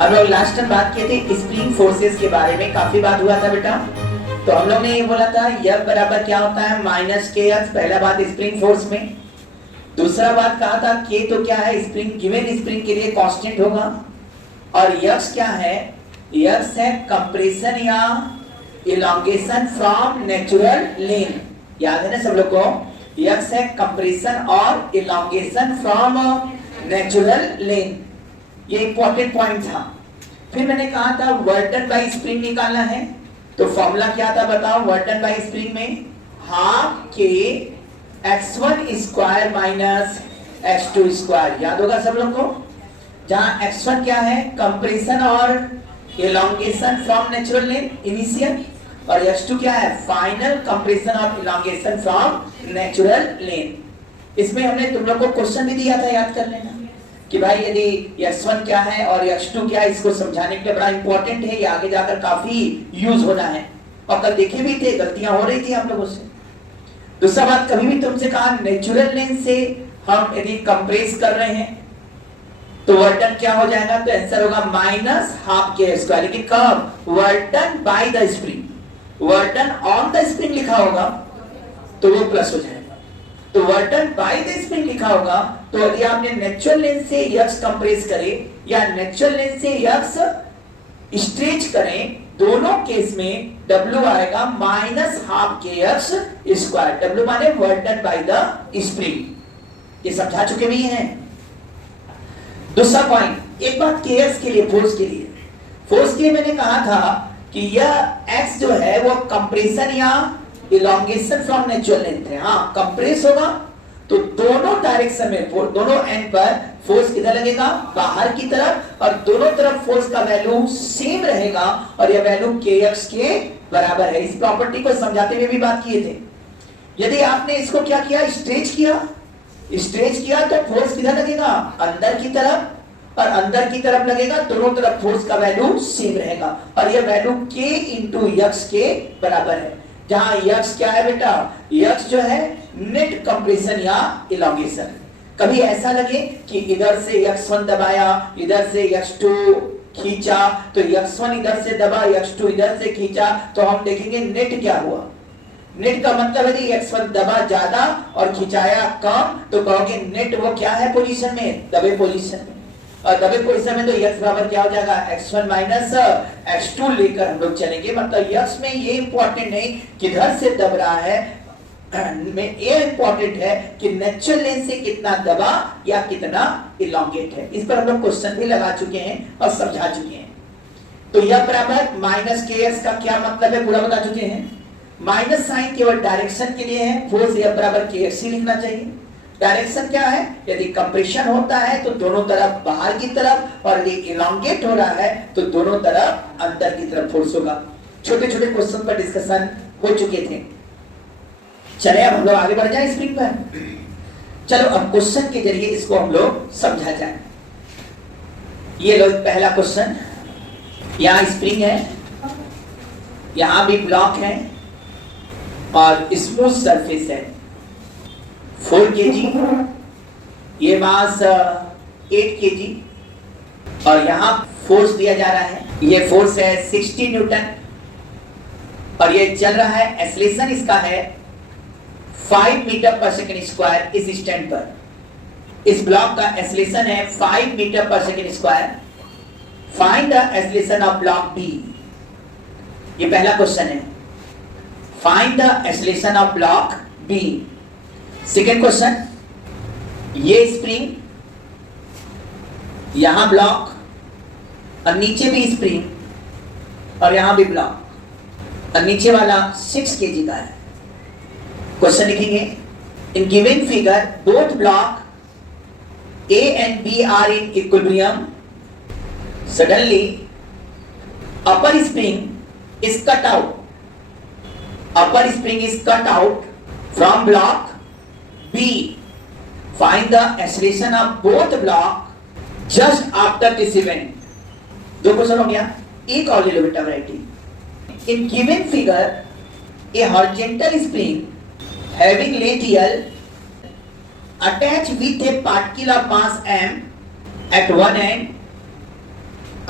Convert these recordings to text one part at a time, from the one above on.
हम लोग last time बात किए थे स्प्रिंग फोर्सेस के बारे में, काफी बात हुआ था बेटा। तो हम लोग ने ये बोला था F बराबर क्या होता है माइनस के एक्स, पहला बात स्प्रिंग फोर्स में। दूसरा बात कहा था K तो क्या है, स्प्रिंग गिवन स्प्रिंग के लिए कांस्टेंट होगा, और X क्या है, X है कंप्रेशन या इलॉन्गेशन फ्रॉम नेचुरल लेन। याद है ना सब लोग को, X है कंप्रेशन और इलॉन्गेशन फ्रॉम नेचुरल लेन। ये इंपॉर्टेंट पॉइंट था। फिर मैंने कहा था वर्क डन बाय स्प्रिंग निकालना है, तो फॉर्मूला क्या था बताओ। वर्क डन बाय स्प्रिंग में हाफ के x1 square minus x2 square, याद होगा सब लोग को। जहां x1 क्या है, कंप्रेशन और elongation from natural lane initial, और x2 क्या है, फाइनल कंप्रेशन और इलॉन्गेशन फ्रॉम नेचुरल लेन। इसमें हमने तुम लोग को क्वेश्चन भी दिया था, याद कर लेना कि भाई यदि x1 क्या है और x2 क्या है, इसको समझाने के लिए बड़ा इंपॉर्टेंट है, ये आगे जाकर काफी यूज होना है। और कल देखे भी थे, गलतियां हो रही थी हम लोगों से। दूसरा बात, कभी भी तुमसे कहा नेचुरल लेन से हम यदि कंप्रेस कर रहे हैं तो वर्क डन क्या हो जाएगा, तो आंसर होगा माइनस हाफ के स्क्वायर। लेकिन कब, work done by the spring, work done on the spring लिखा होगा तो वो प्लस हो जाएगा। तो work done by the spring लिखा होगा, तो यदि आपने नेचुरल लेन से x कंप्रेस करे या नेचुरल लेन से x स्ट्रेच करें, दोनों केस में W आएगा माइनस हाफ के एक्स स्क्वायर। W माने work done by the spring. ये समझा चुके भी हैं। दूसरा पॉइंट, एक बात केएस के लिए, फोर्स के लिए, फोर्स के लिए मैंने कहा था कि यह x जो है वो कंप्रेशन या इलॉन्गेशन फ्रॉम नेचुरल लेंथ है। हाँ, कंप्रेस होगा तो दोनों डायरेक्शन में, दोनों एंड पर फोर्स किधर लगेगा, बाहर की तरफ, और दोनों तरफ फोर्स का वैल्यू सेम रहेगा, और यह वैल्यू kx के बराबर है। इस प्रॉपर्टी को समझाते हुए भी बात किए थे। यदि आपने इसको क्या किया, स्ट्रेच किया तो फोर्स किधर लगेगा, अंदर की तरफ, और अंदर की तरफ लगेगा, दोनों तरफ फोर्स का वैल्यू सेम रहेगा, और यह वैल्यू k इंटू x के बराबर है। जहां x क्या है बेटा, x जो है नेट कंप्रेशन या इलॉन्गेशन। कभी ऐसा लगे कि इधर से x1 दबाया, इधर से x2 खींचा, तो x1 इधर से दबा, x2 इधर से खींचा, तो हम देखेंगे नेट क्या हुआ। नेट का मतलब है कि x1 दबा ज्यादा और खिंचाया कम, तो कहोगे नेट वो क्या है पोजीशन में, दबे पोजीशन में। और दबे पोजीशन में तो x बराबर क्या हो जाएगा, x1 माइनस x2 लेकर हम लोग चलेंगे। मतलब x में ये इंपॉर्टेंट नहीं किधर से दब रहा है, में ये इंपॉर्टेंट है कि नेचुरल लेन से कितना दबा या कितना इलॉन्गेट है। इस पर हम लोग क्वेश्चन भी लगा चुके हैं और समझा चुके हैं। तो यह बराबर माइनस के एक्स का क्या मतलब है पूरा बता चुके हैं। माइनस साइन केवल डायरेक्शन के लिए है, फोर्स यह बराबर के एक्स ही लिखना चाहिए। डायरेक्शन क्या है, यदि कंप्रेशन होता है तो दोनों तरफ बाहर की तरफ, और यदि इलॉन्गेट हो रहा है तो दोनों तरफ अंदर की तरफ फोर्स होगा। छोटे छोटे क्वेश्चन पर डिस्कशन हो चुके थे। चले अब हम लोग आगे बढ़ जाए स्क्रीन पर। चलो अब क्वेश्चन के जरिए इसको हम लोग समझा जाए। ये लो पहला क्वेश्चन, यहाँ स्प्रिंग है, यहाँ भी ब्लॉक है और स्मूथ सरफेस है, 4 kg, ये मास 8 kg, और यहाँ फोर्स दिया जा रहा है, ये फोर्स है 60 न्यूटन, और ये चल रहा है, एक्सेलरेशन इसका है 5 मीटर पर सेकंड स्क्वायर इस स्टैंड पर। इस ब्लॉक का एक्सेलरेशन है 5 metre per second square. Find the acceleration of block B. ये पहला क्वेश्चन है, find the acceleration of block B. Second question, ये स्प्रिंग, यहां ब्लॉक, और नीचे भी स्प्रिंग, और यहां भी ब्लॉक, और नीचे वाला 6 kg का है। क्वेश्चन लिखेंगे, in given figure both block A and B are in equilibrium, suddenly upper spring is cut out, upper spring is cut out from block B. Find the acceleration of both block just after this event. दो question हो गया, एक और ले लो बेटा variety. In given figure, a horizontal spring having length L attached with a particle of mass m at one end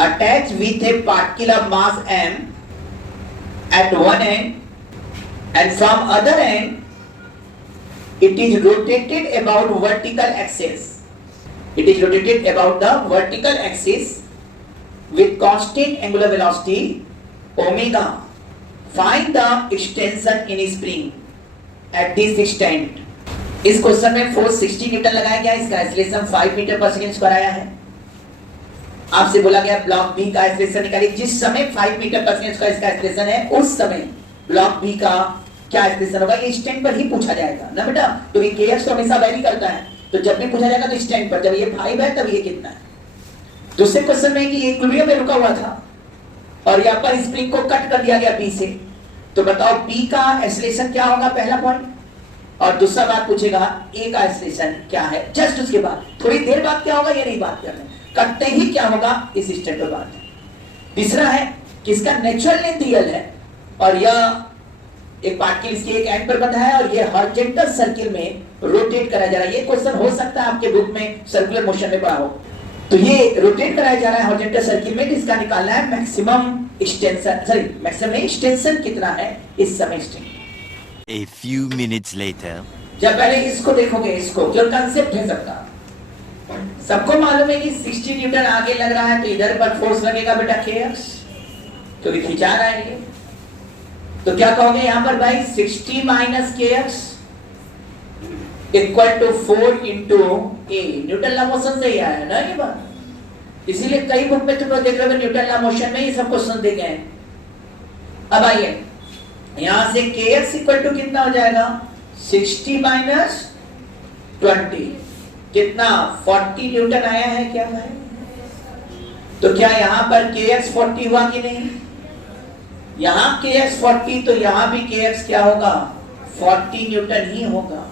attached with a particle of mass m at one end and from other end it is rotated about vertical axis. It is rotated about the vertical axis with constant angular velocity omega. Find the extension in spring at this extent. इस question में force 60 Newton लगाया गया, इसका acceleration 5 metre per second square आया है। आपसे बोला गया ब्लॉक बी का एक्सीलरेशन निकालिए। जिस समय 5 मीटर पर सेकंड स्क्वायर इसका एक्सीलरेशन है, उस समय ब्लॉक बी का क्या एक्सीलरेशन होगा, ये स्टैंड पर ही पूछा जाएगा ना बेटा, क्योंकि kx तो हमेशा वैरी करता है, तो जब भी पूछा जाएगा तो स्टैंड पर। जब ये 5 है तब ये कितना है। दूसरे क्वेश्चन में कि ये इक्विलिब्रियम में रुका हुआ था और यहाँ पर स्प्रिंग को कट कर दिया गया बी से, तो बताओ बी का एक्सीलरेशन क्या होगा, पहला पॉइंट। और दूसरा बात पूछेगा ए का एक्सीलरेशन क्या है। जस्ट उसके बाद थोड़ी देर बाद क्या होगा ये नहीं बात कर रहे, कटते ही क्या होगा इस स्टेप पर बात है। तीसरा है कि इसका नेचुरल लेंथ यल है और यह एक पार्टिकल इसके एक एंड पर बंधा है और ये हॉरिजॉन्टल सर्किल में रोटेट कराया जा रहा है। ये क्वेश्चन हो सकता है आपके बुक में सर्कुलर मोशन में पढ़ा हो। तो ये रोटेट कराया जा रहा है हॉरिजॉन्टल सर्किल में, जिसका निकालना है maximum extension, sorry maximum extension कितना है इस समय string. A few minutes later. जब पहले इसको देखोगे, इसको जो कांसेप्ट है सबको मालूम है कि 60 न्यूटन आगे लग रहा है तो इधर पर फोर्स लगेगा बेटा kx, क्योंकि खिंचा रहा है ये। तो क्या कहोगे यहां पर भाई 60 minus kx equal to 4 into A. Newton law motion से ही आया ना ये बात, इसीलिए कई बुक में तुम लोग देख रहे हो न्यूटन लॉ मोशन में ये सब क्वेश्चन दे गए। अब आइए यहां से kx इक्वल टू कितना हो जाएगा, 60 माइनस 20 कितना 40 न्यूटन आया है क्या भाई। तो क्या यहां पर kx 40 हुआ कि नहीं, यहां kx 40 तो यहां भी kx क्या होगा 40 न्यूटन ही होगा।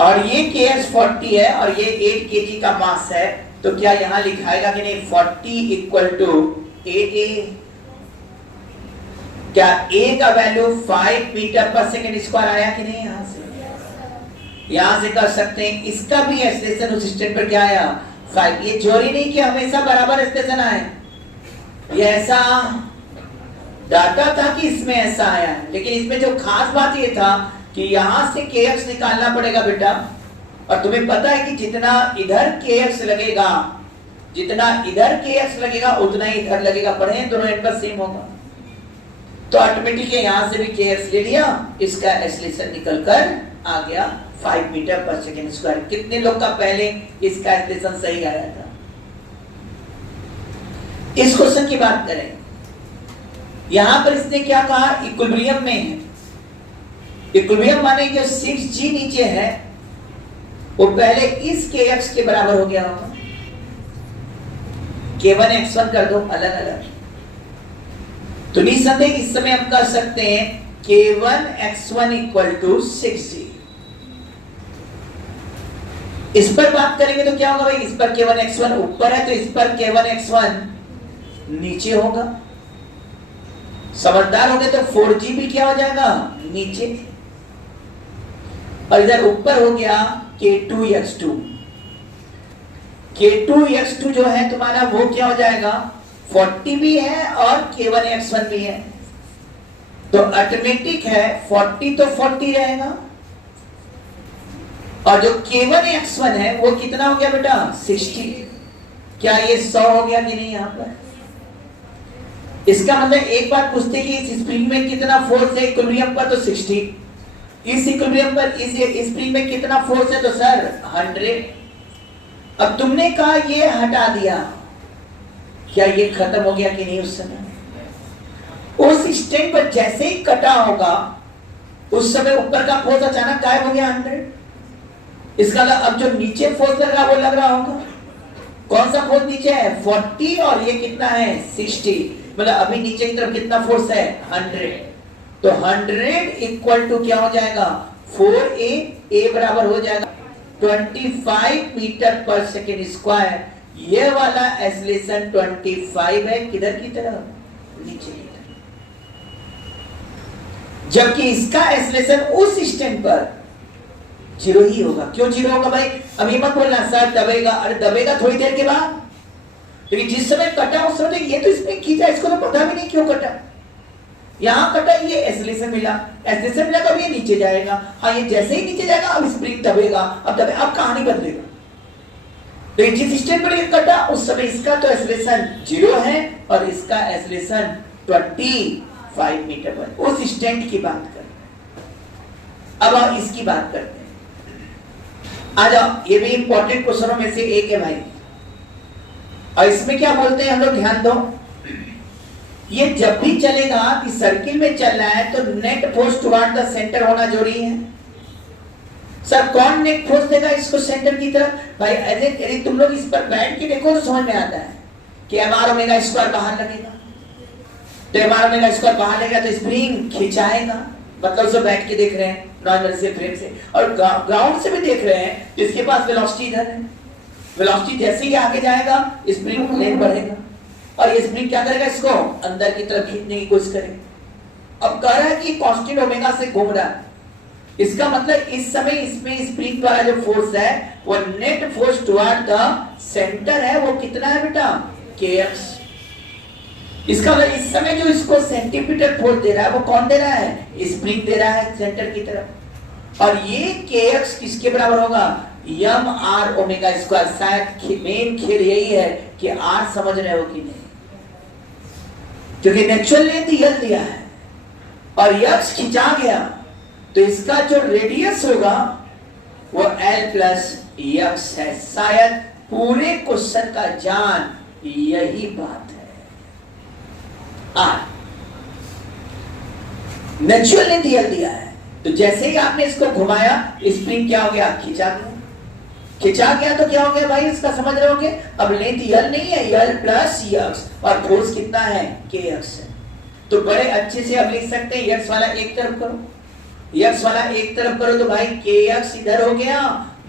और ये kx 40 है और ये 8 kg का मास है, तो क्या यहां लिखाएगा कि नहीं 40 इक्वल टू 8a। क्या a का value 5 metre per second square आया कि नहीं, यहां से कर सकते हैं। इसका भी एक्सीलरेशन उस स्टेट पर क्या आया 5। ये जरूरी नहीं कि हमेशा बराबर एक्सीलरेशन आए, ये ऐसा डाटा था कि इसमें ऐसा आया है, लेकिन इसमें जो खास बात ये था कि यहां से kx निकालना पड़ेगा बेटा। और तुम्हें पता है कि जितना इधर kx लगेगा, जितना इधर kx लगेगा उतना ही इधर लगेगा, पढ़े दोनों एंड पर सेम होगा। तो ऑटोमेटिक यहां से भी kx ले लिया, इसका एक्सीलरेशन निकल कर आ गया 5 मीटर पर सेकंड स्क्वायर। कितने लोग का पहले इसका एक्सीलरेशन सही आया था। इस क्वेश्चन की बात करें, यहां पर इसने क्या कहा इक्विलिब्रियम में है। इक्विलिब्रियम माने जो 6g नीचे है वो पहले इस kx के बराबर हो गया होगा। k1 x1 कर दो अलग अलग, तो निसंदेह इस समय हम कर सकते हैं k1 x1 equal to 6g। इस पर बात करेंगे तो क्या होगा भाई, इस पर k1 x1 ऊपर है तो इस पर k1 x1 नीचे होगा। समझदार हो गए तो 4g भी क्या हो जाएगा नीचे, और इधर ऊपर हो गया k2 x2। k2 x2 जो है तुम्हारा वो क्या हो जाएगा 40 भी है और k1 x1 भी है, तो ऑटोमेटिक है 40 तो 40 रहेगा। और जो k1 x1 है वो कितना हो गया बेटा 60। क्या ये 100 हो गया कि नहीं। यहां पर इसका मतलब एक बात पूछते कि इस स्प्रिंग में कितना फोर्स है इक्विलिब्रियम पर, तो 60। इस इक्विलिब्रियम पर इस स्प्रिंग में कितना फोर्स है, तो सर 100। अब तुमने कहा ये हटा दिया, क्या ये खत्म हो गया कि नहीं। उस समय उस स्टेप पर जैसे ही कटा होगा उस समय ऊपर का फोर्स अचानक गायब हो गया 100। इसका अब जो नीचे फोर्स लग रहा है वो लग रहा होगा। कौन सा फोर्स नीचे है 40 और ये कितना है 60, मतलब अभी नीचे की तरफ कितना फोर्स है 100। तो 100 इक्वल टू क्या हो जाएगा 4a, a बराबर हो जाएगा 25 मीटर पर सेकेंड स्क्वायर। ये वाला एक्सीलरेशन 25 है किधर की तरफ नीचे की तरफ, जबकि इसका एक्सीलरेशन उस स्टैंड पर 0 ही होगा। क्यों 0 होगा भाई, अभी मत बोलना सर दबेगा, अरे दबेगा थोड़ी देर के बाद, लेकिन जिस समय कटा उस समय ये तो स्प्रिंग खींचा, इसको तो पता भी नहीं क्यों कटा। यहां कटा, ये एसलेशन मिला, एसलेशन मिला तो अब ये नीचे जाएगा। हाँ, ये जैसे ही नीचे जाएगा अब स्प्रिंग दबेगा, अब कहानी बदलेगा। तो जिस स्टेट पर ये कटा उस समय इसका तो एसलेशन 0 है और इसका एसलेशन 25 मीटर पर। उस स्टैंड की बात कर रहे हैं। अब हम इसकी बात करते हैं। आ जाओ, ये भी इंपॉर्टेंट क्वेश्चनों में से एक है भाई। और इसमें क्या बोलते हैं हम लोग, ध्यान दो। ये जब भी चलेगा कि सर्किल में चल रहा है तो net force toward the centre होना जरूरी है। सर कौन नेट फोर्स देगा इसको सेंटर की तरफ? भाई यदि तुम लोग इस पर बैठ के देखो तो समझ में आता है कि mr ओमेगा स्क्वायर बाहर लगेगा। तो mr ओमेगा स्क्वायर बाहर लगेगा तो स्प्रिंग खिंचाएगा, मतलब उसे बैठ के देख रहे हैं नॉर्मल से फ्रेम से, और ग्राउंड से भी देख रहे हैं जिसके पास वेलोसिटी इधर है। वेलोसिटी जैसे ही आगे जाएगा स्प्रिंग लेंथ बढ़ेगा और ये स्प्रिंग क्या करेगा, इसको अंदर की तरफ खींचने की कोशिश करेगा। अब कह रहा है कि कांस्टेंट ओमेगा से घूम रहा है, इसका मतलब इस समय इसमें स्प्रिंग द्वारा जो फोर्स है वो net force toward the centre है, वो कितना है बेटा, kx। इसका मतलब इस समय जो इसको सेंटीमीटर फोर्स दे रहा है वो कौन दे रहा है, स्प्रिंग दे रहा है सेंटर की तरफ। और ये kx किसके बराबर होगा, mr ओमेगा स्क्वायर। शायद मेन खेल यही है कि r समझ रहे हो कि नहीं, क्योंकि नेचुरल लेंथ यल दिया है और x खिंचा गया तो इसका जो रेडियस होगा वो l प्लस x है। शायद पूरे क्वेश्चन का जान यही बात है। नेचुरल लेंथ यल दिया है तो जैसे ही आपने इसको घुमाया स्प्रिंग क्या हो गया, खिंचा गया। खिंचा गया तो क्या हो गया भाई, इसका समझ रहे होगे। अब लेंथ यल नहीं है, यल प्लस x और फोर्स कितना है, kx है। तो बड़े अच्छे से अब लिख सकते हैं, x वाला एक तरफ करो, x वाला एक तरफ करो तो भाई kx इधर हो गया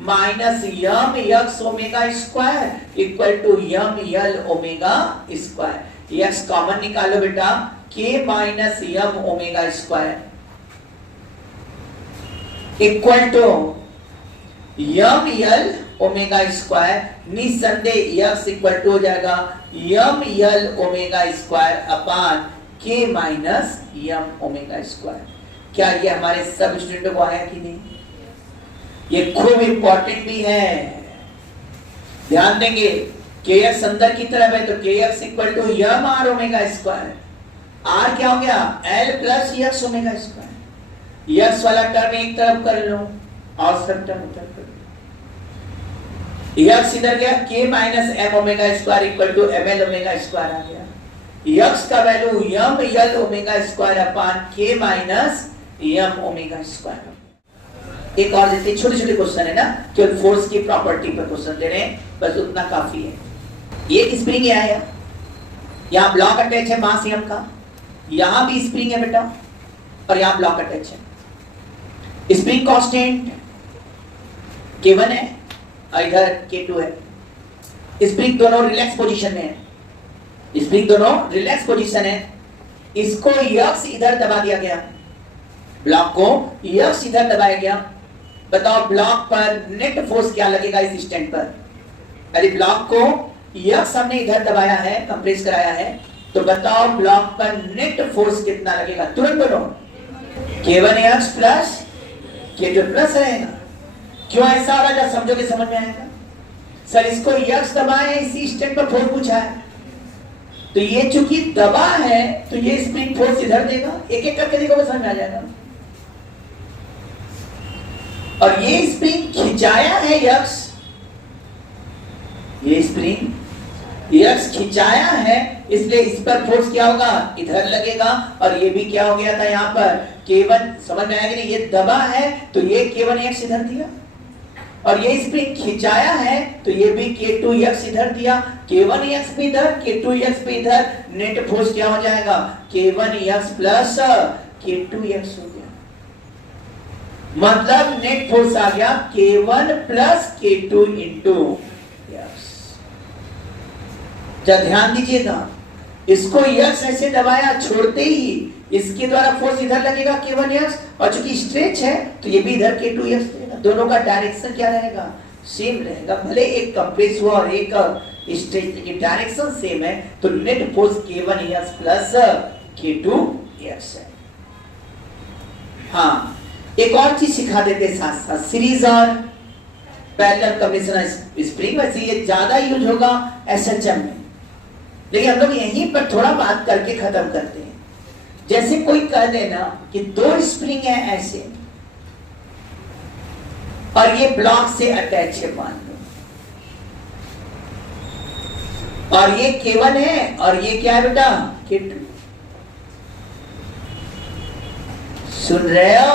minus m x omega square equal to m l omega square. x common निकालो बेटा, k minus m omega square equal to m l omega square. निसंदेह x इक्वल टू हो जाएगा m l omega square upon k minus m omega square. क्या ये हमारे सब स्टूडेंटों को आया कि नहीं? ये खूब इंपॉर्टेंट भी है, ध्यान देंगे। kx अंदर की तरफ है तो kx equal to m r omega square. r क्या हो गया, l plus x omega square. x वाला टर्म एक तरफ कर लो और सब टर्म उधर कर लो। x इधर गया, k minus m omega square equal to ml omega square आ गया। x का value m l omega square upon k minus m omega square. एक और जैसे छोटे छोटे क्वेश्चन है ना, केवल फोर्स की प्रॉपर्टी पर क्वेश्चन दे रहे हैं, बस उतना काफी है। ये स्प्रिंग है, यहाँ ब्लॉक अटैच है मास m का, यहाँ भी स्प्रिंग है बेटा और यहाँ ब्लॉक अटैच है। स्प्रिंग कांस्टेंट k1 है और इधर k2 है। स्प्रिंग दोनों रिलैक्स पोजीशन में है, स्प्रिंग दोनों रिलैक्स पोजीशन है। इसको x इधर दबा दिया गया, ब्लॉक को x इधर दबाया गया। बताओ ब्लॉक पर नेट फोर्स क्या लगेगा इस स्टैंड पर? यदि ब्लॉक को x हमने इधर दबाया है, कंप्रेस कराया है, तो बताओ ब्लॉक पर नेट फोर्स कितना लगेगा? तुरंत बोलो, k1x प्लस k2 प्लस रहेगा। क्यों ऐसा हो रहा है, समझोगे समझ में आएगा। सर इसको x दबाए, इसी स्टैंड पर फोर्स पूछा है, तो ये चूंकि दबा है तो ये स्प्रिंग फोर्स इधर देगा। एक एक करके देखो, समझ में आ जाएगा। और ये स्प्रिंग खिंचाया है x, ये स्प्रिंग x खिंचाया है, इसलिए इस पर फोर्स क्या होगा, इधर लगेगा। और ये भी क्या हो गया था यहाँ पर k1, समझ में आया कि नहीं? ये दबा है तो ये k1x इधर दिया और ये स्प्रिंग खिंचाया है तो ये भी k2x इधर दिया। k1x भी इधर, k2x भी इधर, नेट फोर्स क्या हो जाएगा, k1x प्लस k2x हो गया। मतलब नेट फोर्स आ गया k1 plus k2 into x। जब ध्यान दीजिएगा, इसको x ऐसे दबाया, छोड़ते ही इसके द्वारा फोर्स इधर लगेगा k1x, और चूंकि स्ट्रेच है तो ये भी इधर k2x देगा। दोनों का डायरेक्शन क्या रहेगा, सेम रहेगा। भले एक कंप्रेस हुआ और एक स्ट्रेचनिंग की डायरेक्शन सेम है, तो net force K1x plus K2x है। हाँ, एक और चीज सिखा देते साथ साथ, सीरीज और पैरेलल कॉम्बिनेशन स्प्रिंग। वैसे ये ज्यादा यूज होगा SHM में, लेकिन हम लोग यहीं पर थोड़ा बात करके खत्म करते हैं। जैसे कोई कह देना कि दो स्प्रिंग है ऐसे, और ये ब्लॉक से अटैच है मान लो, और ये K1 है और ये क्या है बेटा K2। सुन रहे हो?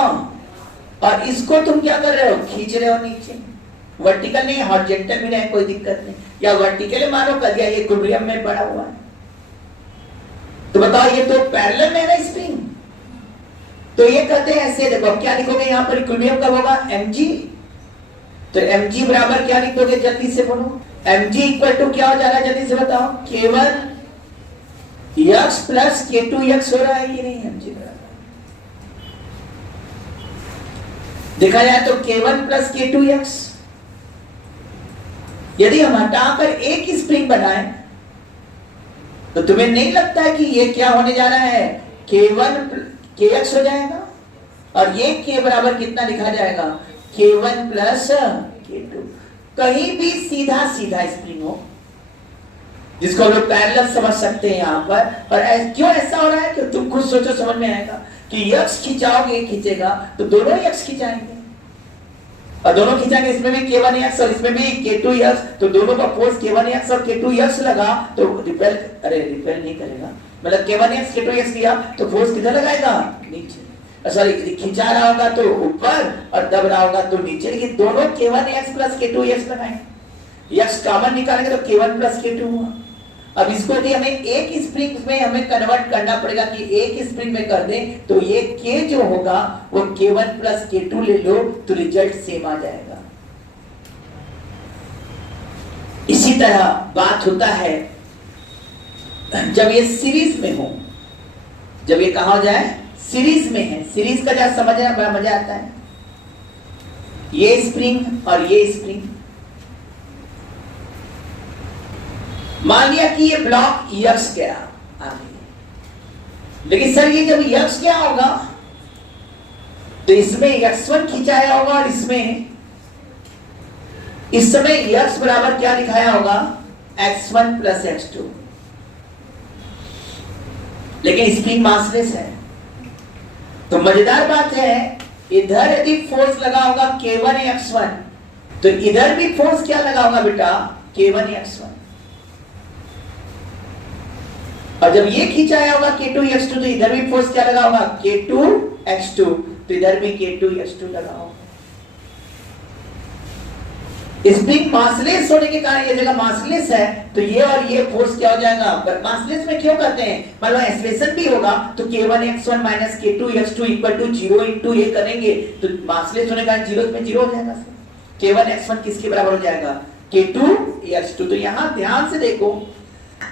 और इसको तुम क्या कर रहे हो, खींच रहे हो नीचे, वर्टिकल नहीं हॉरिजॉन्टल भी नहीं, कोई दिक्कत नहीं, या वर्टिकल मानो कर दिया, ये इक्विलिब्रियम में पड़ा हुआ है। तो बताओ ये तो पैरेलल में है ना स्प्रिंग, तो ये कहते हैं ऐसे, देखो क्या लिखोगे यहाँ पर, इक्विलिब्रियम कब होगा mg, तो mg बराबर क्या लिखोगे, जल्दी से बोलो, mg इक्वल टू क्या हो जा रहा है, जल्दी से बताओ, K1x प्लस K2x हो रहा है कि नहीं, mg बराबर देखा जाए तो K1 प्लस K2x। यदि हम हटाकर एक स्प्रिंग बनाएं तो तुम्हें नहीं लगता है कि ये क्या होने जा रहा है, K1 Kx हो जाएगा, और ये K बराबर कितना लिखा जाएगा, K1 प्लस K2। कहीं भी सीधा सीधा स्प्रिंग हो जिसको हम लोग पैरेलल समझ सकते हैं यहाँ पर। और क्यों ऐसा हो रहा है कि तुम खुद सोचो, समझ में आएगा कि x खिंचाओगे, खींचेगा तो दोनों ही x खिंचाएंगे, और दोनों खिंचाएंगे, इसमें भी K1x और इसमें भी K2x, तो दोनों का फोर्स K1x और K2x लगा तो रिपेल नहीं करेगा, मतलब K1x K2x किया तो फोर्स किधर लगाएगा, नीचे, सॉरी खिंचा रहा होगा तो ऊपर और दब रहा होगा तो नीचे, लेकिन दोनों K1x प्लस K2x लगाएंगे, x कॉमन निकालेंगे तो K1 प्लस K2 हुआ। अब इसको यदि हमें एक स्प्रिंग में हमें कन्वर्ट करना पड़ेगा कि एक स्प्रिंग में कर दें, तो ये K जो होगा वो K1 प्लस K2 ले लो तो रिजल्ट सेम आ जाएगा। इसी तरह बात होता है जब ये सीरीज में हो, जब ये कहा जाए सीरीज में है, सीरीज का जब समझना बड़ा मजा आता है, ये स्प्रिंग और ये स्प्रिंग, मान लिया कि ये ब्लॉक यक्स गया आगे, लेकिन सर ये जब यक्स गया होगा तो इसमें x1 खिंचाया होगा और इसमें इस समय यक्स बराबर क्या लिखाया होगा, x1 प्लस x2, लेकिन स्प्रिंग मासलेस है। तो मजेदार बात है, इधर यदि फोर्स लगा होगा K1 x1 तो इधर भी फोर्स क्या लगा होगा बेटा, K1 x1, और जब ये खींचाया होगा K2 x2 तो इधर भी फोर्स क्या लगा होगा, K2 x2, तो इधर भी K2 x2 लगा होगा। स्प्रिंग मासलेस होने के कारण ये जगह मासलेस है, तो ये और ये फोर्स क्या हो जाएगा, पर मासलेस में क्यों करते हैं, मतलब एक्सप्रेशन भी होगा तो K1 x1 minus K2 x2 equal to 0 into ये करेंगे तो मासलेस होने के कारण 0 में 0 हो जाएगा। K1 x1 किसके बराबर हो जाएगा, K2 x2। तो यहां ध्यान से देखो,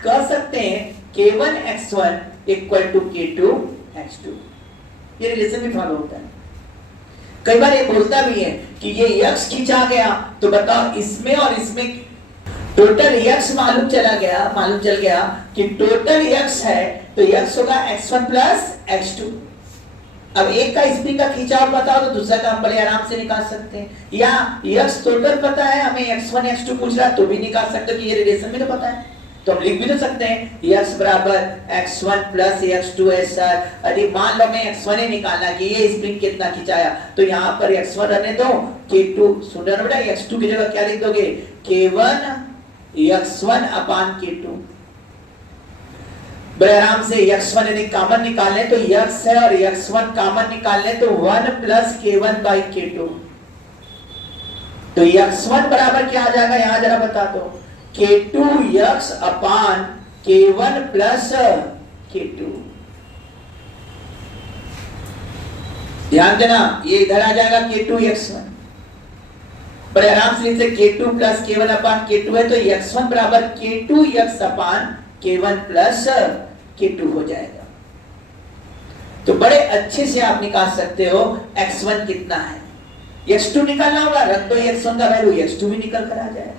कह सकते हैं K1 x1 equal to K2 x2, ये रिलेशन भी फॉलो होता है। कई बार ये बोलता भी है कि ये x खींचा गया, तो बताओ इसमें और इसमें टोटल x मालूम चल गया कि टोटल x है तो x होगा x1 प्लस x2। अब एक का स्प्रिंग का खींचाव पता हो तो दूसरा का हम बड़े आराम से निकाल सकते हैं, या x टोटल पता है हमें, x1 x2 पूछ रहा तो भी निकाल सकते हो कि ये रिलेशन भी तो पता है, तो हम लिख भी तो सकते हैं x बराबर x1 प्लस x2 है। सर यदि मान लो मैं x1 ही निकालना कि ये स्प्रिंग कितना खिंचाया, तो यहाँ पर x1 रहने दो, K2 सुन रहे बेटा, x2 की जगह क्या लिख दोगे, K1 x1 अपान K2। बड़े आराम से x1 यदि कॉमन निकाल लें तो x है, और x1 कॉमन निकाल लें तो 1 प्लस K1 बाई K2, तो x1 बराबर क्या आ जाएगा, यहां जरा बता दो, K2x अपान K1 प्लस K2। ध्यान देना, ये इधर आ जाएगा K2x1, बड़े आराम से इसे K2 प्लस K1 अपान K2 है, तो x1 बराबर K2x अपान K1 प्लस K2 हो जाएगा। तो बड़े अच्छे से आप निकाल सकते हो x1 कितना है, x2 निकालना होगा, रख दो x1 का वैल्यू, x2 भी निकल कर आ जाएगा।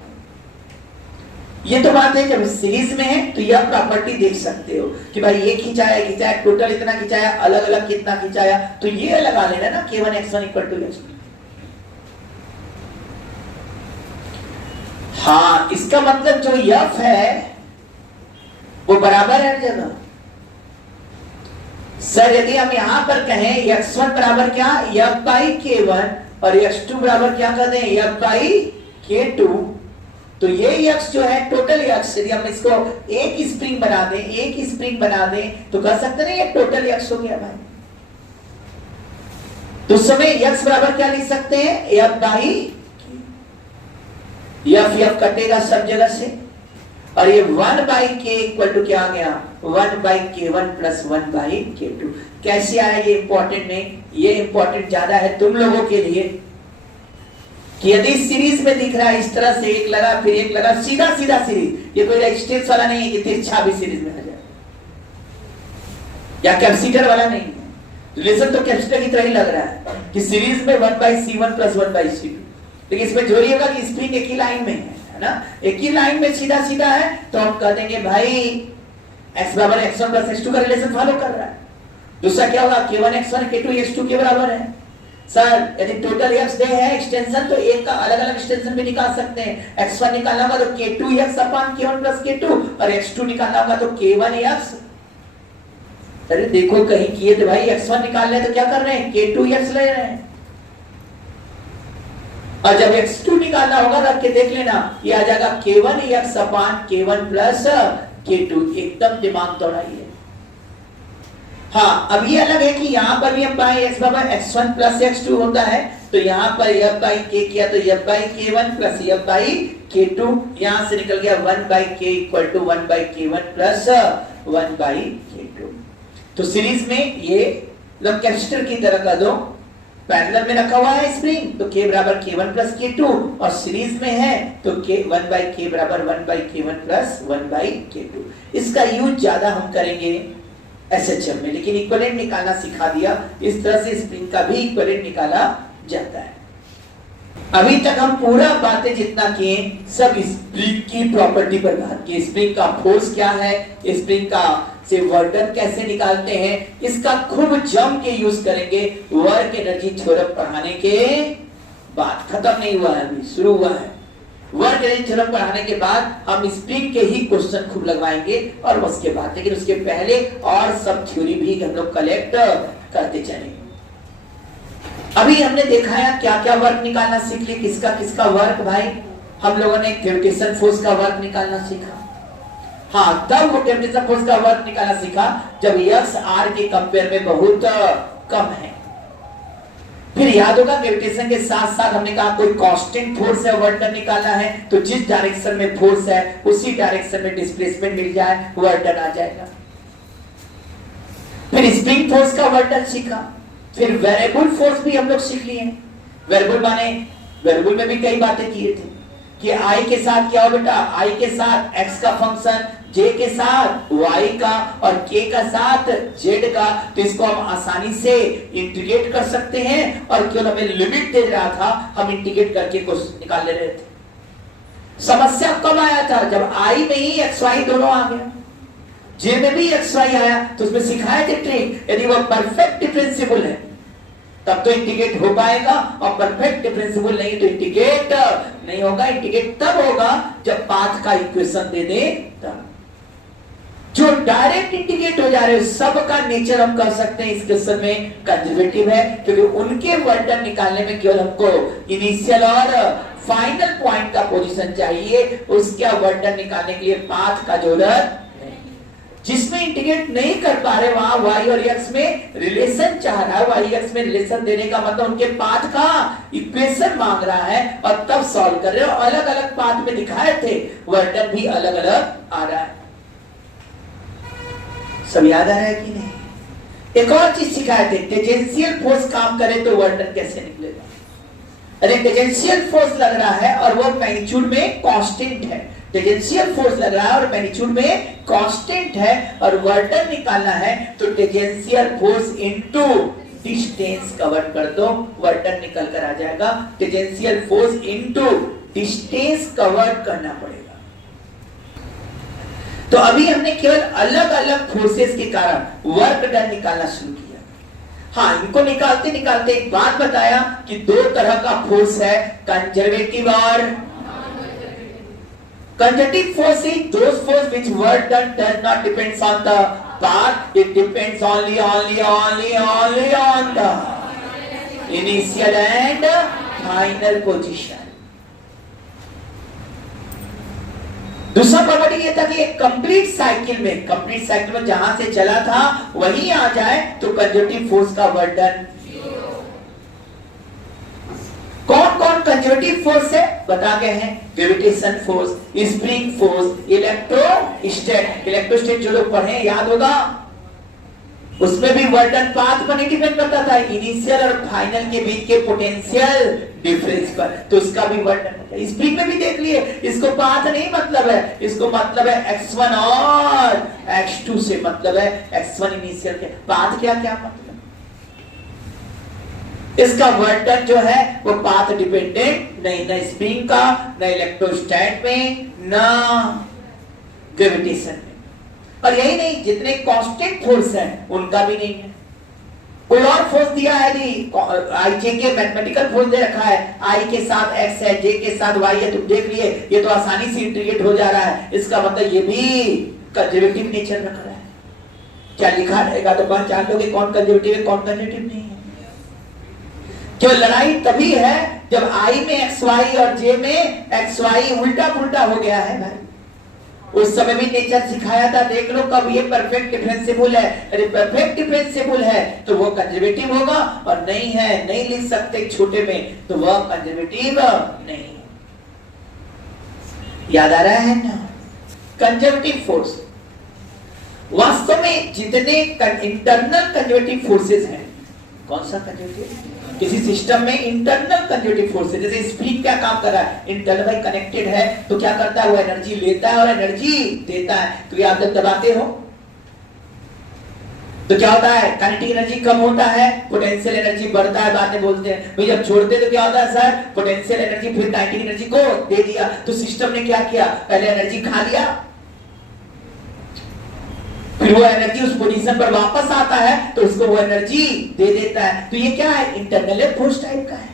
ये तो बात है, जब सीरीज में है तो यह प्रॉपर्टी देख सकते हो कि भाई ये खिंचाया टोटल इतना खिंचाया, अलग अलग कितना खिंचाया, तो ये लगा लेना ना k1 x1 equal to x2। हाँ, इसका मतलब जो f है वो बराबर है हर जगह। सर यदि हम यहां पर कहें x1 बराबर क्या, f बाई k1 और x2 बराबर क्या कर दें, f बाई k2, तो ये x जो है टोटल x, यदि हम इसको एक स्प्रिंग बना दें तो कह सकते ना ये टोटल x हो गया भाई। तो उस समय x बराबर क्या लिख सकते हैं, f बाई f कटेगा सब जगह से, और ये 1 बाई k इक्वल टू क्या आ गया, 1 by k1 plus 1 by k2। कैसे आया ये इंपॉर्टेंट नहीं, ये इंपॉर्टेंट ज्यादा है तुम लोगों के लिए कि यदि सीरीज में दिख रहा है इस तरह से, एक लगा फिर एक लगा, सीधा सीधा सीरीज, ये कोई रेजिस्टेंस वाला नहीं है कि तिरछा भी सीरीज में आ जाए, या कैपेसिटर वाला नहीं है। रिलेशन तो कैपेसिटर की तरह ही लग रहा है कि सीरीज में 1 by c1 plus 1 by c2, लेकिन इसमें जोड़ी होगा कि स्प्रिंग एक ही लाइन में है ना, एक ही लाइन में सीधा सीधा है, तो हम कह देंगे भाई x बराबर x1 प्लस x2 का रिलेशन फॉलो कर रहा है। दूसरा क्या होगा, k1 x1 k2 x2 के बराबर है। सर यदि टोटल x दे है एक्सटेंशन, तो एक का अलग अलग एक्सटेंशन भी निकाल सकते हैं। x1 निकालना होगा तो k2x अपान k1 प्लस k2, और x2 निकालना होगा तो k1x। अरे देखो कहीं किए तो भाई x1 निकाल ले तो क्या कर रहे हैं, k2x ले रहे हैं, और जब x2 निकालना होगा रख के देख लेना, ये आ जाएगा k1x अपान k1 प्लस k2। एकदम दिमाग दौड़ाइए। हाँ, अब ये अलग है कि यहां पर भी हम पाए x बराबर x1 प्लस x2 होता है, तो यहां पर f बाई k किया तो f by k1 plus f by k2, यहां से निकल गया 1 by k equal to 1 by k1 plus 1 by k2। तो सीरीज में ये मतलब कैपेसिटर की तरह कर दो, पैरेलल में रखा हुआ है स्प्रिंग तो k बराबर k1 प्लस k2, और सीरीज में है तो k 1 बाई k बराबर 1 by k1 plus 1 by k2। इसका यूज ज्यादा हम करेंगे SHM में, लेकिन इक्विवेलेंट निकालना सिखा दिया, इस तरह से स्प्रिंग का भी इक्विवेलेंट निकाला जाता है। अभी तक हम पूरा बातें जितना किए सब स्प्रिंग की प्रॉपर्टी पर बात की, स्प्रिंग का फोर्स क्या है, स्प्रिंग का से वर्क कैसे निकालते हैं, इसका खूब जम के यूज करेंगे वर्क एनर्जी थ्योरम पढ़ाने के बाद। खत्म नहीं हुआ है, अभी शुरू हुआ है। वर्क एनर्जी थ्योरम पढ़ाने के बाद हम स्प्रिंग के ही क्वेश्चन खूब लगवाएंगे और उसके बाद, लेकिन उसके पहले और सब थ्योरी भी हम लोग कलेक्ट करते चलेंगे। अभी हमने देखा है क्या क्या वर्क निकालना सीख लिया, किसका किसका वर्क भाई, हम लोगों ने ग्रेविटेशन फोर्स का वर्क निकालना सीखा। हाँ, तब वो ग्रेविटेशन फोर्स का वर्क निकालना सीखा जब x r के कंपेयर में बहुत कम है। फिर याद होगा ग्रेविटेशन के साथ साथ हमने कहा कोई कांस्टेंट फोर्स है वर्क डन निकालना है, तो जिस डायरेक्शन में फोर्स है उसी डायरेक्शन में डिस्प्लेसमेंट मिल जाए वर्क डन आ जाएगा। फिर स्प्रिंग फोर्स का वर्क डन सीखा, फिर वेरिएबल फोर्स भी हम लोग सीख लिए। वेरिएबल माने वेरिएबल में भी कई बातें किए थे कि i के साथ क्या हो बेटा, i के साथ x का फंक्शन, j के साथ y का और k का साथ z का, तो इसको हम आसानी से इंटीग्रेट कर सकते हैं, और क्यों हमें लिमिट दे रहा था हम इंटीग्रेट करके कुछ निकाल ले रहे थे। समस्या कब आया था, जब i में ही xy दोनों आ गया, j में भी xy आया, तो उसमें सिखाया थे ट्रिक, यदि वह परफेक्ट डिफरेंशिएबल है तब तो इंटीग्रेट हो पाएगा, और परफेक्ट डिफरेंशिएबल नहीं तो इंटीग्रेट नहीं होगा। इंटीग्रेट तब होगा जब पाथ का इक्वेशन दे दे तब। जो डायरेक्ट इंटीग्रेट हो जा रहे हैं सबका नेचर हम कर सकते हैं इस क्वेश्चन में कंजर्वेटिव है, क्योंकि उनके वर्क डन निकालने में केवल हमको इनिशियल और फाइनल पॉइंट का पोजीशन चाहिए, उसका वर्क डन निकालने के लिए पाथ का जरूरत। जिसमें इंटीग्रेट नहीं कर पा रहे वहां y और x में रिलेशन चाह रहा है, y x में रिलेशन देने का मतलब उनके पाथ का इक्वेशन मांग रहा है, और तब सॉल्व कर रहे हो। अलग अलग पाथ में दिखाए थे, वर्डन भी अलग अलग आ रहा है। सब याद आ रहा है कि नहीं। एक और चीज सिखाए थे, टेंजेंशियल फोर्स काम करे तो वर्डन कैसे निकलेगा। अरे टेंजेंशियल फोर्स लग रहा है और वो मैग्नीट्यूड में कांस्टेंट है, टेंजेंशियल फोर्स लग रहा है और मैग्नीट्यूड में कांस्टेंट है, और वर्डन निकालना है तो tangential force into distance cover कर दो, वर्डन निकल कर आ जाएगा। Tangential force into distance cover करना पड़ेगा। तो अभी हमने केवल अलग अलग फोर्सेस के कारण वर्क डन निकालना शुरू किया। हाँ, इनको निकालते निकालते एक बात बताया कि दो तरह का फोर्स है, कंजर्वेटिव और conservative force is those force which work done does not depends on the path, it depends only on the initial and final position. दूसरा प्रॉपर्टी ये था कि एक कंप्लीट साइकिल में जहां से चला था वहीं आ जाए तो कंजर्वेटिव फोर्स का वर्क डन। कौन कौन कंजर्वेटिव फोर्स है बता गए हैं, ग्रेविटेशन फोर्स, स्प्रिंग फोर्स, इलेक्ट्रोस्टैट जो लोग पढ़े याद होगा, उसमें भी वर्क डन पाथ पर नहीं डिपेंड करता था, इनिशियल और फाइनल के बीच के पोटेंशियल डिफरेंस पर, तो उसका भी वर्क डन होता है। स्प्रिंग में भी देख लिए, इसको पाथ नहीं मतलब है, इसको मतलब है x1 और x2 से मतलब है x1 इनिशियल के पाथ क्या क्या मतलब, इसका वर्क डन जो है वो पाथ डिपेंडेंट नहीं, न स्प्रिंग का, न इलेक्ट्रोस्टैट में, न ग्रेविटेशन में। और यही नहीं, जितने कांस्टेंट फोर्स हैं उनका भी नहीं है। कोई और फोर्स दिया है जी, आई जे के मैथमेटिकल फोर्स दे रखा है, आई के साथ एक्स है, जे के साथ वाई है, तुम देख लिए ये तो आसानी से इंटीग्रेट हो जा रहा है, इसका मतलब ये भी कंजर्वेटिव नेचर रख रहा है। क्या लिखा रहेगा तो पहचान लोगे कौन कंजर्वेटिव है कौन कंजर्वेटिव नहीं है। जो लड़ाई तभी है जब आई में एक्स वाई और जे में एक्स वाई उल्टा पुल्टा हो गया है भाई। उस समय भी नेचर सिखाया था, देख लो कब ये परफेक्ट डिफरेंशिएबल है, अरे परफेक्ट डिफरेंशिएबल है तो वो कंजर्वेटिव होगा, और नहीं है, नहीं लिख सकते छोटे में तो वह कंजर्वेटिव नहीं। याद आ रहा है ना? कंजर्वेटिव फोर्स वास्तव में जितने इंटरनल कंजर्वेटिव फोर्सेस हैं, कौन सा कंजर्वेटिव, किसी सिस्टम में इंटरनल कंजर्वेटिव फोर्सेस, जैसे स्प्रिंग क्या काम कर रहा है, इंटरनल भाई कनेक्टेड है तो क्या करता है, वो एनर्जी लेता है और एनर्जी देता है। तो ये आप जब दबाते हो तो क्या होता है, काइनेटिक एनर्जी कम होता है, पोटेंशियल एनर्जी बढ़ता है, बाद में बोलते हैं भाई जब छोड़ते तो क्या होता है सर, पोटेंशियल एनर्जी फिर काइनेटिक एनर्जी को दे दिया। तो सिस्टम ने क्या किया, पहले एनर्जी खा लिया, फिर वो एनर्जी उस पोजीशन पर वापस आता है तो उसको वो एनर्जी दे देता है। तो ये क्या है, इंटरनल फोर्स टाइप का है,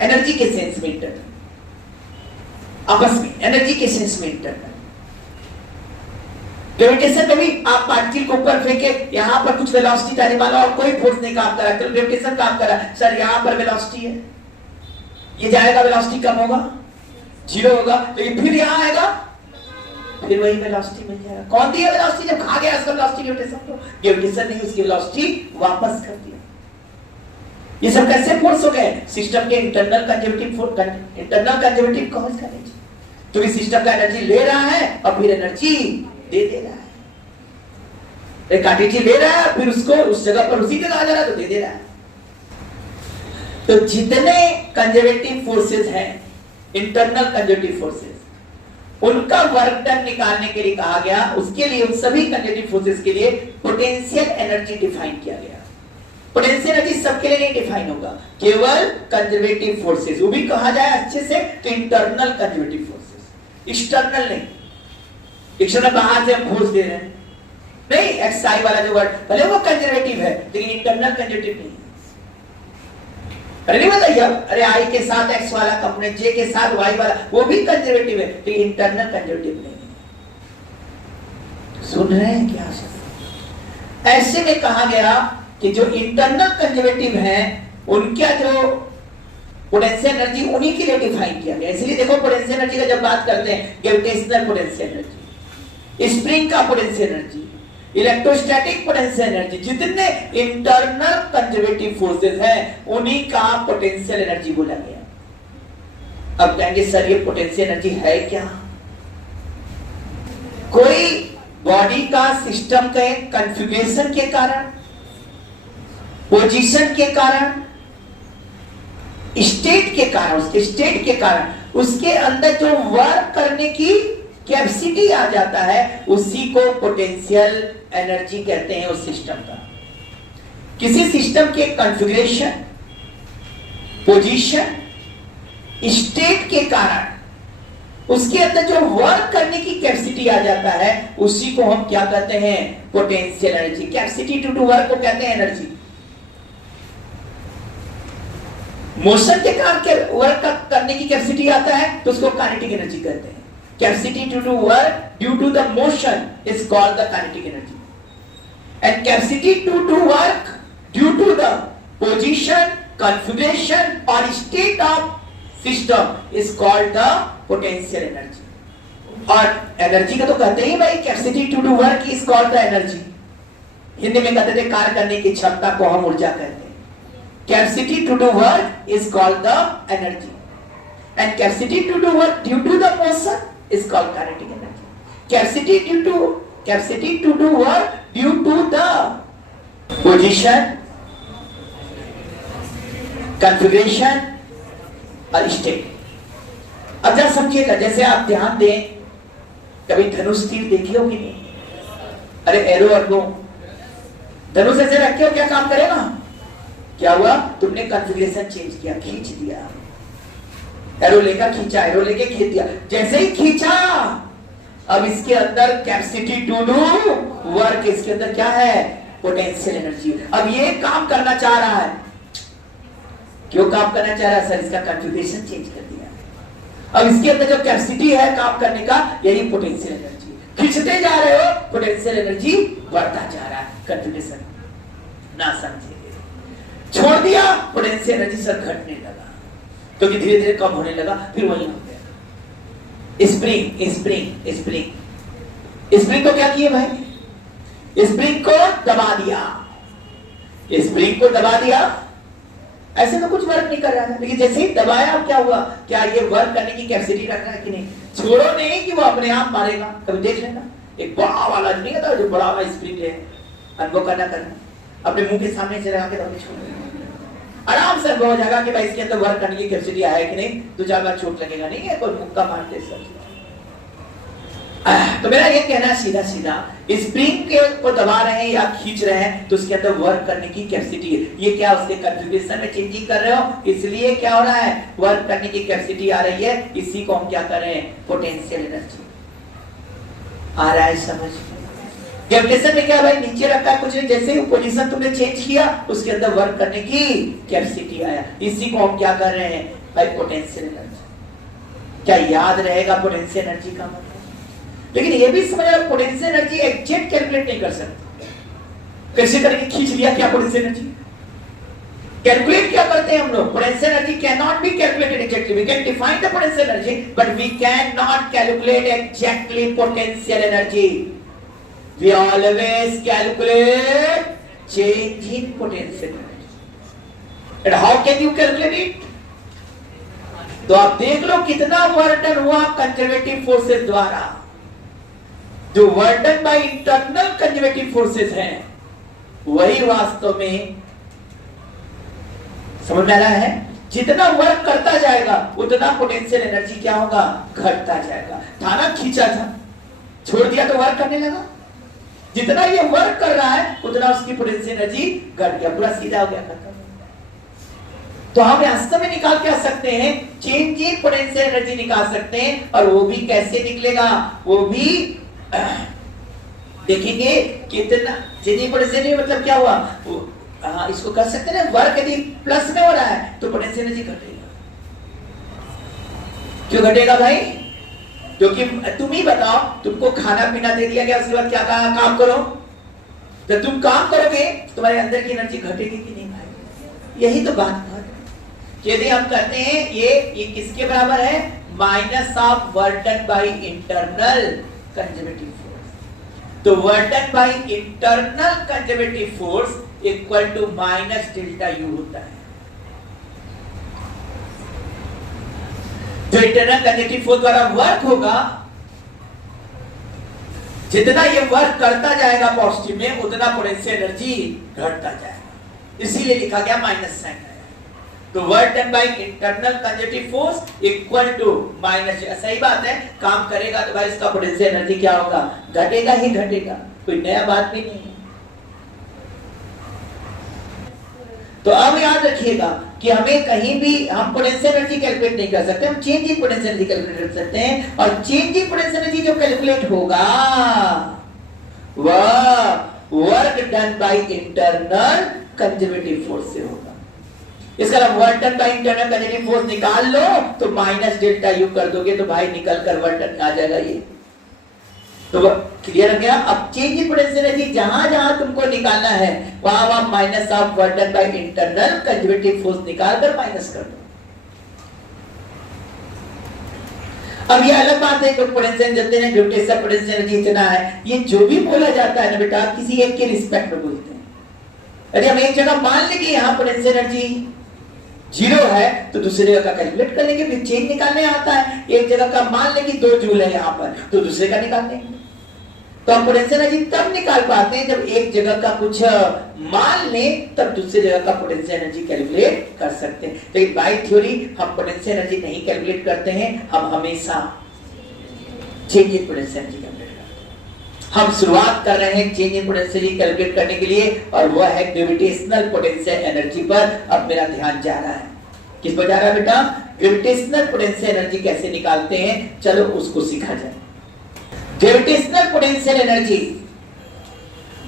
एनर्जी के सेंस में इंटरनल, आपस में एनर्जी के सेंस में इंटरनल। ग्रेविटेशन में भी आप पार्टिकल को ऊपर फेंके, यहां पर कुछ वेलोसिटी था, मान लो और कोई फोर्स नहीं काम कर रहा, केवल ग्रेविटेशन काम कर रहा है, सर यहां पर वेलोसिटी है, ये जाएगा वेलोसिटी कम होगा, जीरो होगा, लेकिन फिर यहां आएगा फिर वही वेलोसिटी मिल जाएगा। कौन दिया वेलोसिटी, जब खा गया उसका वेलोसिटी ग्रेविटेशन को, ग्रेविटेशन नहीं उसकी वेलोसिटी वापस कर दिया। ये सब कैसे फोर्स हो गए, सिस्टम के internal conservative force, internal conservative कौन सा एनर्जी, तो इस सिस्टम का एनर्जी ले रहा है और फिर एनर्जी दे दे रहा है, एक एनर्जी ले रहा है फिर उसको उस जगह पर उसी जगह आ जा रहा है तो दे दे रहा है। तो जितने कंजर्वेटिव फोर्सेस हैं, इंटरनल कंजर्वेटिव फोर्सेस, उनका वर्क डन निकालने के लिए कहा गया, उसके लिए उन सभी कंजर्वेटिव फोर्सेस के लिए पोटेंशियल एनर्जी डिफाइन किया गया। पोटेंशियल एनर्जी सबके लिए नहीं डिफाइन होगा, केवल कंजर्वेटिव फोर्सेस, वो भी कहा जाए अच्छे से तो इंटरनल कंजर्वेटिव फोर्सेस, एक्सटर्नल नहीं। एक्सटर्नल बाहर से हम फोर्स दे रहे हैं नहीं, एक्सआई वाला जो वर्ड भले वो कंजर्वेटिव है लेकिन इंटरनल कंजर्वेटिव नहीं। अरे नहीं बताइए, अरे आई के साथ एक्स वाला कंपोनेंट, जे के साथ वाई वाला, वो भी कंजर्वेटिव है लेकिन इंटरनल कंजर्वेटिव नहीं। सुन रहे हैं क्या सर? ऐसे में कहा गया कि जो इंटरनल कंजर्वेटिव हैं उनका जो पोटेंशियल एनर्जी उन्हीं के लिए डिफाइन किया गया। इसलिए देखो पोटेंशियल एनर्जी का जब बात करते हैं, ग्रेविटेशनल पोटेंशियल एनर्जी, स्प्रिंग का potential energy, electrostatic potential energy, जितने इंटरनल कंजर्वेटिव फोर्सेस हैं उन्हीं का पोटेंशियल एनर्जी बोला गया। अब कहेंगे सर ये पोटेंशियल एनर्जी है क्या? कोई बॉडी का सिस्टम के कॉन्फ़िगरेशन के कारण, पोजीशन के कारण, स्टेट के कारण, उसके स्टेट के कारण उसके अंदर जो वर्क करने की कैपेसिटी आ जाता है उसी को पोटेंशियल एनर्जी कहते हैं उस सिस्टम का। किसी सिस्टम के कॉन्फ़िगरेशन, पोजीशन, स्टेट के कारण उसके अंदर जो वर्क करने की कैपेसिटी आ जाता है उसी को हम क्या कहते हैं, potential energy. Capacity to do work को कहते हैं एनर्जी। मोशन के कारण के वर्क करने की कैपेसिटी आता है तो उसको काइनेटिक एनर्जी कहते हैं। Capacity to do work due to the motion is called the kinetic energy, and capacity to do work due to the position, configuration और state of system is called the potential energy. और energy का तो कहते ही भाई, capacity to do work is called the energy. Hindi में कहते थे कार्य करने की क्षमता को हम ऊर्जा कहते हैं। Capacity to do work is called the energy, and capacity to do work due to the motion is called kinetic energy. Capacity to do work due to the position, configuration और state। अब जरा समझिएगा, जैसे आप ध्यान दें, कभी धनुष तीर देखी हो कि नहीं? अरे एरो और लो, धनुष ऐसे रखे हो, क्या काम करेगा? क्या हुआ? तुमने कॉन्फ़िगरेशन चेंज किया, खींच दिया, एरो लेकर खींचा, एरो लेके खींच दिया। जैसे ही खींचा, अब इसके अंदर कैपेसिटी टू डू वर्क, इसके अंदर क्या है? Potential energy. अब ये काम करना चाह रहा है। क्यों काम करना चाह रहा है सर? इसका कॉन्फ़िगरेशन चेंज कर दिया। अब इसके अंदर जो कैपेसिटी है काम करने का, यही पोटेंशियल एनर्जी। खींचते जा रहे हो, पोटेंशियल एनर्जी बढ़ता जा रहा है। कॉन्फ़िगरेशन ना समझे, छोड़ दिया, पोटेंशियल एनर्जी सर घटने लगा, क्योंकि धीरे धीरे कम होने लगा, फिर वही हो गया। स्प्रिंग को क्या किए भाई? स्प्रिंग को दबा दिया, स्प्रिंग को दबा दिया। ऐसे तो कुछ वर्क नहीं कर रहा था, लेकिन जैसे ही दबाया, अब क्या हुआ? क्या ये वर्क करने की कैपेसिटी रख रहा है कि नहीं? छोड़ो नहीं कि वो अपने आप मारेगा। कभी देख लेना, एक बड़ा वाला नहीं था जो बड़ा वाला स्प्रिंग है, अनुभव करना, अपने मुंह के सामने से लगा के छोड़, आराम से अनुभव हो जाएगा कि भाई इसके अंदर वर्क करने की कैपेसिटी है कि नहीं। 2-4 बार चोट लगेगा नहीं है, कोई मुक्का मारते सब। तो मेरा ये कहना सीधा सीधा, स्प्रिंग के को दबा रहे हैं या खींच रहे हैं तो उसके अंदर वर्क करने की कैपेसिटी है। ये क्या उसके कॉन्फ़िगरेशन में चेंजिंग कर रहे हो, इसलिए क्या हो रहा है? वर्क करने की कैपेसिटी आ रही है। इसी को हम क्या कर रहे हैं? Potential energy. आ रहा है समझ? कैपेसिटी में क्या भाई? नीचे रखा है कुछ नहीं, जैसे ही पोजीशन तुमने चेंज किया, उसके अंदर वर्क करने की कैपेसिटी आया। इसी को हम क्या कर रहे हैं भाई? Potential energy. क्या याद रहेगा पोटेंशियल एनर्जी का मतलब? लेकिन ये भी समझ लो, पोटेंशियल एनर्जी एग्जैक्ट कैलकुलेट नहीं कर सकते। कैसे करके खींच लिया, क्या पोटेंशियल एनर्जी? कैलकुलेट क्या करते हैं हम लोग? Potential energy can not be calculated exactly. We can define the potential energy, but we can not calculate exactly potential energy. We always calculate change in potential energy. And how can you calculate it? तो आप देख लो कितना वर्डन हुआ conservative forces द्वारा। जो वर्डन by internal conservative forces हैं, वही वास्तव में समझ में आ रहा है। जितना वर्क करता जाएगा उतना पोटेंशियल एनर्जी क्या होगा? घटता जाएगा। था ना, खींचा था, छोड़ दिया तो वर्क करने लगा। जितना ये वर्क कर रहा है उतना उसकी पोटेंशियल एनर्जी घट गया, पूरा सीधा हो गया, खत्म। तो हम वास्तव में निकाल के आ सकते हैं, चेंज इन पोटेंशियल एनर्जी निकाल सकते हैं। और वो भी कैसे निकलेगा? वो भी देखेंगे कितना जितनी पोटेंशियल, मतलब क्या हुआ? इसको कर सकते हैं, वर्क यदि प्लस में हो रहा है तो पोटेंशियल एनर्जी घटेगा। क्यों घटेगा भाई? क्योंकि तुम ही बताओ, तुमको खाना पीना दे दिया गया, उसके बाद क्या कहा? काम करो। तो तुम काम करोगे, तुम्हारे अंदर की एनर्जी घटेगी कि नहीं भाई? यही तो बात है। यदि हम कहते हैं ये किसके बराबर है? Minus of work done by internal conservative force. तो work done by internal conservative force equal to minus delta U होता है। जो इंटरनल कंजर्वेटिव फोर्स द्वारा वर्क होगा, जितना ये वर्क करता जाएगा पॉजिटिव में, उतना पोटेंशियल एनर्जी घटता जाएगा। इसीलिए लिखा गया माइनस साइन आया। तो work done by internal conservative force equal to minus, सही बात है। काम करेगा तो भाई इसका पोटेंशियल एनर्जी क्या होगा? घटेगा ही घटेगा, कोई नया बात भी नहीं है। तो अब याद रखिएगा, कि हमें कहीं भी हम पोटेंशियल एनर्जी कैलकुलेट नहीं कर सकते, हम change in potential energy calculate कर सकते हैं, और चेंज इन पोटेंशियल एनर्जी जो कैलकुलेट होगा वह work done by internal conservative force से होगा। इसका work done by internal conservative force निकाल लो तो माइनस डेल्टा यू कर दोगे तो भाई निकल कर वर्क डन आ जाएगा। ये तो क्लियर हो गया। अब चेंज इन पोटेंशियल एनर्जी जहां जहां तुमको निकालना है वहां वहां minus of work done by internal conservative force निकाल कर माइनस कर दो। अब ये अलग बात है कि पोटेंशियल जलते हैं ग्रेविटेशनल पोटेंशियल एनर्जी इतना है, ये जो भी बोला जाता है ना बेटा किसी एक के रिस्पेक्ट में बोलते हैं। अरे हम एक जगह मान लेंगे यहाँ पोटेंशियल एनर्जी 0 है तो दूसरी जगह का कैलकुलेट कर लेंगे, फिर चेंज निकालने आता है। एक जगह का मान लें कि 2 जूल है यहाँ पर तो दूसरे का निकाल लेंगे। तो हम पोटेंशियल एनर्जी तब निकाल पाते हैं जब एक जगह का कुछ मान लें तब दूसरी जगह का पोटेंशियल एनर्जी कैलकुलेट कर सकते हैं। लेकिन बाय थ्योरी हम पोटेंशियल एनर्जी नहीं कैलकुलेट करते हैं, हम हमेशा change in potential energy calculate करते हैं। हम शुरुआत कर रहे हैं change in potential energy calculate करने के लिए और वह है ग्रेविटेशनल पोटेंशियल एनर्जी पर। अब मेरा ध्यान जा रहा है, किस पर जा रहा है बेटा? ग्रेविटेशनल पोटेंशियल एनर्जी कैसे निकालते हैं, चलो उसको सीखा जाए। ग्रेविटेशनल पोटेंशियल एनर्जी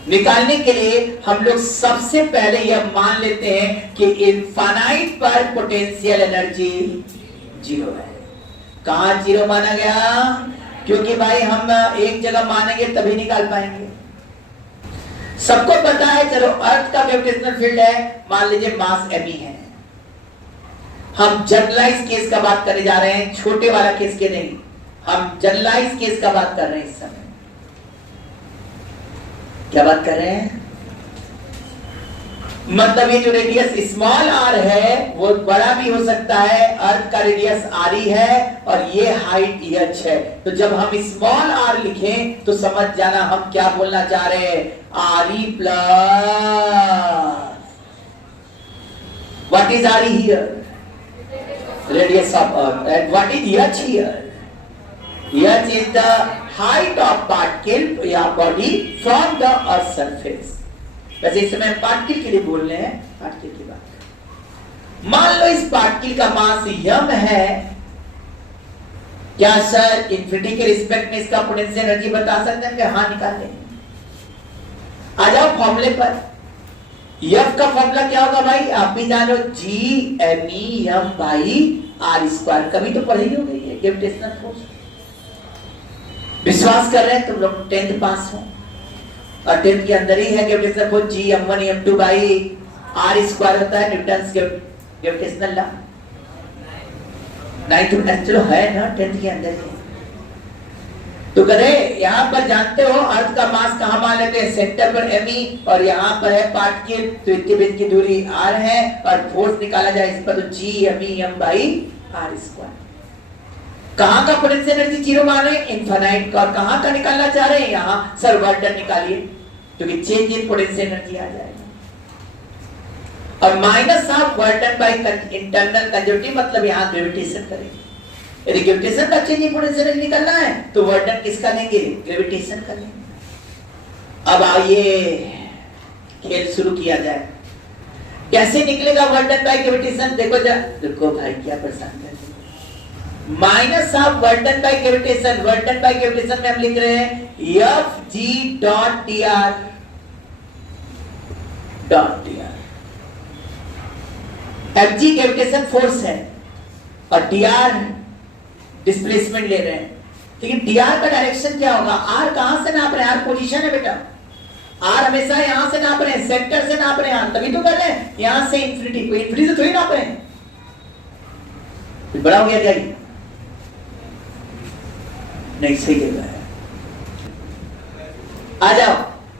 निकालने के लिए हम लोग सबसे पहले यह मान लेते हैं कि इनफाइनाइट पर पोटेंशियल एनर्जी 0 है। कहां 0 माना गया? क्योंकि भाई हम एक जगह मानेंगे तभी निकाल पाएंगे। सबको पता है, चलो अर्थ का ग्रेविटेशनल फील्ड है, मान लीजिए मास m है। हम जनरलाइज केस का बात करने जा रहे हैं, छोटे वाला केस के नहीं, हम जनरलाइज केस का बात कर रहे हैं। इस समय क्या बात कर रहे हैं? मतलब ये जो रेडियस स्मॉल r है वो बड़ा भी हो सकता है, अर्थ का रेडियस r है और ये हाइट h है। तो जब हम स्मॉल r लिखें तो समझ जाना हम क्या बोलना चाह रहे हैं, re plus what is re here? Radius of earth. And what is h here? h is the height of particle या body from the earth surface। वैसे इस समय पार्टिकल के लिए बोल रहे हैं, पार्टिकल की बात। मान लो इस पार्टिकल का मास m है, क्या सर इन्फिनिटी के रिस्पेक्ट में इसका पोटेंशियल एनर्जी बता सकते हैं? हाँ निकाल लेंगे। आ जाओ फॉर्मूले पर। F का फॉर्मूला क्या होगा भाई? आप भी जानो, G_m बाई r²। कभी तो पढ़ी हो गई है ग्रेविटेशनल फोर्स। विश्वास कर रहे हैं तुम लोग 10th पास हो और 10th के अंदर ही है gravitational force G_m1 m2 by r² होता है न्यूटन ग्रेविटेशनल लॉ। नहीं तो चलो है ना 10th के अंदर ही। तो कहे यहां पर जानते हो अर्थ का मास कहां मान लेते हैं? सेंटर पर m और यहां पर है पार्टिकल, तो इनके बीच की दूरी r है और फोर्स निकाला जाए इस पर तो G_m बाई r²। कहां का पोटेंशियल एनर्जी 0 मान रहे हैं? इनफाइनाइट का। और कहां का निकालना चाह रहे हैं? यहां सर वर्क डन निकालिए क्योंकि चेंज इन पोटेंशियल एनर्जी आ जाएगा। और minus of work done by internal conservative मतलब यहां ग्रेविटेशन करेंगे। यदि ग्रेविटेशन का चेंज इन पोटेंशियल एनर्जी निकालना है तो वर्क डन किसका लेंगे? ग्रेविटेशन का लेंगे। अब आइए खेल शुरू किया जाए। कैसे निकलेगा वर्क डन बाय ग्रेविटेशन? देखो भाई क्या परेशान कर minus of work done bye gravitation. Work done bye gravitation में हम लिख रहे हैं Fg dot dr dot dr। Fg gravitation force है और dr डिस्प्लेसमेंट ले रहे हैं। लेकिन dr का डायरेक्शन क्या होगा? r कहां से नाप रहे हैं? r पोजीशन है बेटा, r हमेशा यहां से नाप रहे हैं, सेंटर से नाप रहे हैं, तभी तो कर रहे हैं यहां से इंफिनिटी को। इंफिनिटी से थोड़ी नाप रहे हैं। बड़ा हो गया क्या? नहीं सही जगह है। आ जाओ,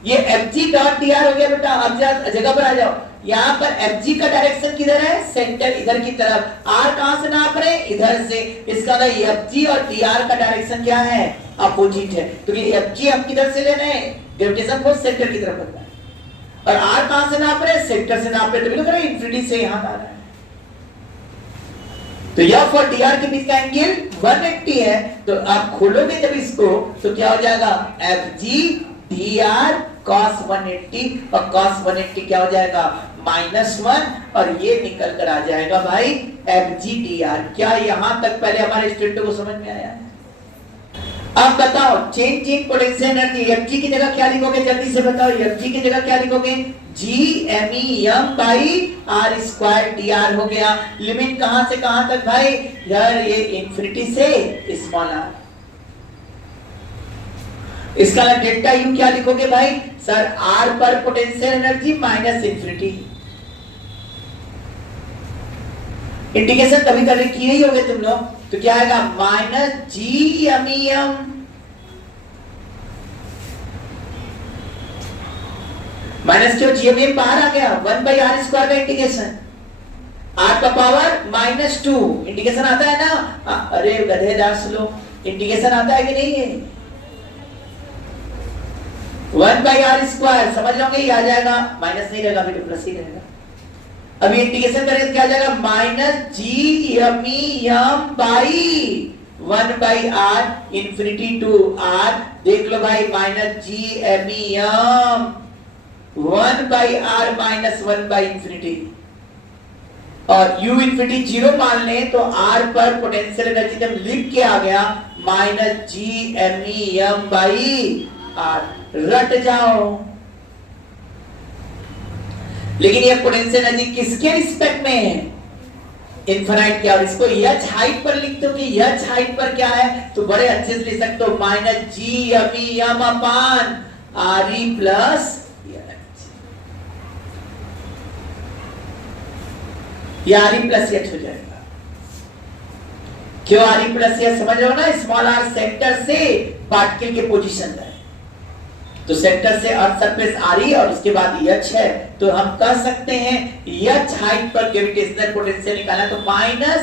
ये Fg डॉट dr हो गया बेटा। अब जगह पर आ जाओ। यहाँ पर Fg का डायरेक्शन किधर है? सेंटर इधर की तरफ। r कहां से नाप रहे हैं? इधर से। इसका Fg और dr का डायरेक्शन क्या है? अपोजिट है। तो ये Fg हम किधर से ले रहे हैं? ग्रेविटेशन फोर्स सेंटर की तरफ होता है। और r कहां से नाप रहे हैं? सेंटर से नाप रहे हैं। तो बिल्कुल इंफिनिटी से यहां आ रहा है। तो F और dr के बीच का एंगल 180 है। तो आप खोलोगे जब इसको तो क्या हो जाएगा? Fg dr cos 180 और cos 180 क्या हो जाएगा? -1 और ये निकल कर आ जाएगा भाई FGDR। क्या यहां तक पहले हमारे स्टूडेंटों को समझ में आया है? अब बताओ change in potential energy Fg की जगह क्या लिखोगे? जल्दी से बताओ Fg की जगह क्या लिखोगे? Gm by R square dr हो गया। लिमिट कहां से कहां तक भाई? यार ये इंफिनिटी से स्मॉल r। इसका डेल्टा U क्या लिखोगे भाई? सर R पर potential energy minus infinity. Integration कभी कभी किए ही होगे तुम लोग, तो क्या आएगा? माइनस Gm माइनस क्यों? Gm बाहर आ गया, 1 बाई R स्क्वायर का इंटीग्रेशन, R का पावर -2। इंटीग्रेशन आता है ना? अरे गधेदास लोग, इंटीग्रेशन आता है कि नहीं है? 1 बाई R स्क्वायर समझ लोगे, ये आ जाएगा, माइनस नहीं रहेगा, अभी प्लस ही रहेगा। अभी इंटीग्रेशन करेंगे तो क्या आ जाएगा? Minus Gm by 1 by R infinity to R। देख लो भाई, minus Gm 1 by R minus 1 by infinity, और U इंफिनिटी 0 मान ले तो R पर पोटेंशियल एनर्जी जब लिख के आ गया माइनस Gm बाई R। रट जाओ। लेकिन ये पोटेंशियल एनर्जी किसके रिस्पेक्ट में है? इनफाइनाइट क्या? और इसको h हाइट पर लिखते हो कि h हाइट पर क्या है, तो बड़े अच्छे से लिख सकते हो माइनस Gm अपान Re प्लस ये Re प्लस h हो जाएगा। क्यों Re प्लस h? समझ रहे हो ना? स्मॉल r सेंटर से पार्टिकल के पोजीशन है, तो सेंटर से अर्थ सरफेस Re और उसके बाद h है, तो हम कह सकते हैं h हाइट पर ग्रेविटेशनल पोटेंशियल निकाला तो minus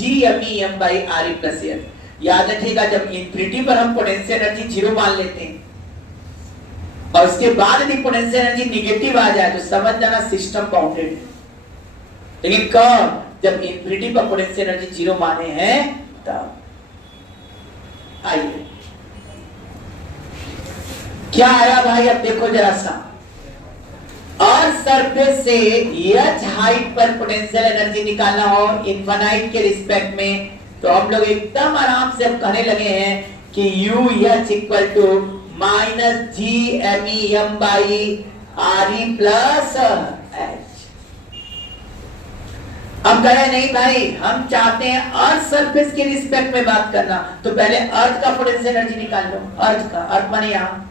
Gm by Re plus h। याद रखिएगा, जब इंफिनिटी पर हम पोटेंशियल एनर्जी 0 मान लेते हैं और उसके बाद यदि पोटेंशियल एनर्जी निगेटिव आ जाए तो समझ जाना सिस्टम बाउंडेड है। लेकिन कब? जब इंफिनिटी पर पोटेंशियल एनर्जी 0 माने हैं तब। आइए क्या आया भाई, अब देखो जरा सा। और सरफेस से h हाइट पर पोटेंशियल एनर्जी निकालना हो इनफाइनाइट के रिस्पेक्ट में, तो हम लोग एकदम आराम से अब कहने लगे हैं कि UH equal to minus Gm by Re plus h। अब कहे नहीं भाई, हम चाहते हैं अर्थ सरफेस के रिस्पेक्ट में बात करना, तो पहले अर्थ का पोटेंशियल एनर्जी निकाल लो। अर्थ का, अर्थ माने यहां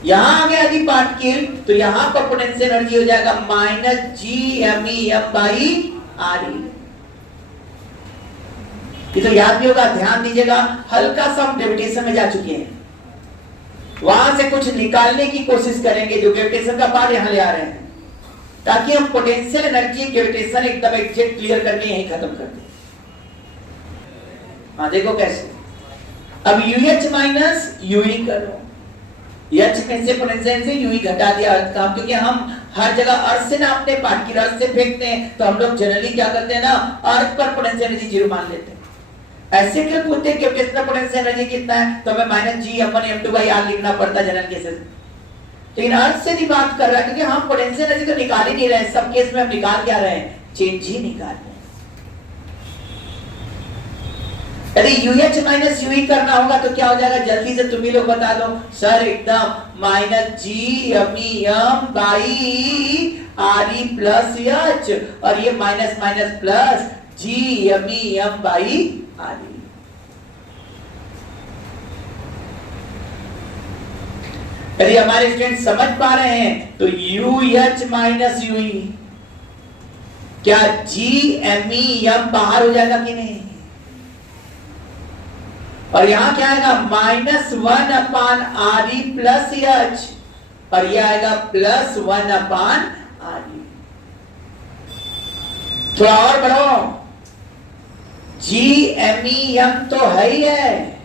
आ गया यदि पार्टिकल, तो यहां पर पोटेंशियल एनर्जी हो जाएगा माइनस Gm बाई Re। ये तो याद भी होगा, ध्यान दीजिएगा, हल्का सा हम ग्रेविटेशन में जा चुके हैं, वहां से कुछ निकालने की कोशिश करेंगे जो ग्रेविटेशन का पार्ट यहां ले आ रहे हैं, ताकि हम पोटेंशियल एनर्जी ग्रेविटेशन एकदम एग्जैक्ट क्लियर करके यहीं खत्म कर दें। हाँ देखो कैसे। अब UH माइनस UE करो, H में से पोटेंशियल से UE घटा दिया अर्थ का, क्योंकि हम हर जगह अर्थ से ना अपने पार्टिकल अर्थ से फेंकते हैं, तो हम लोग जनरली क्या करते हैं ना, अर्थ पर पोटेंशियल एनर्जी 0 मान लेते हैं। ऐसे क्यों पूछते हैं कि कितना पोटेंशियल एनर्जी कितना है, तो हमें माइनस G/m2 बाई R लिखना पड़ता है जनरल केसेस। लेकिन अर्थ से भी बात कर रहा है, क्योंकि हम पोटेंशियल एनर्जी तो निकाल ही नहीं रहे, सब केस में हम निकाल क्या रहे हैं? चेंज ही निकाल रहे हैं। यदि UH माइनस UE करना होगा तो क्या हो जाएगा? जल्दी से तुम ही लोग बता दो सर। एकदम minus Gm by Re plus H, और ये minus minus plus Gm by Re। यदि हमारे स्टूडेंट समझ पा रहे हैं तो UH माइनस UE, क्या Gm बाहर हो जाएगा कि नहीं? और यहां क्या आएगा? -1 अपान Re प्लस H, और यह आएगा +1 अपान Re। थोड़ा और बढ़ो, Gm तो है ही है,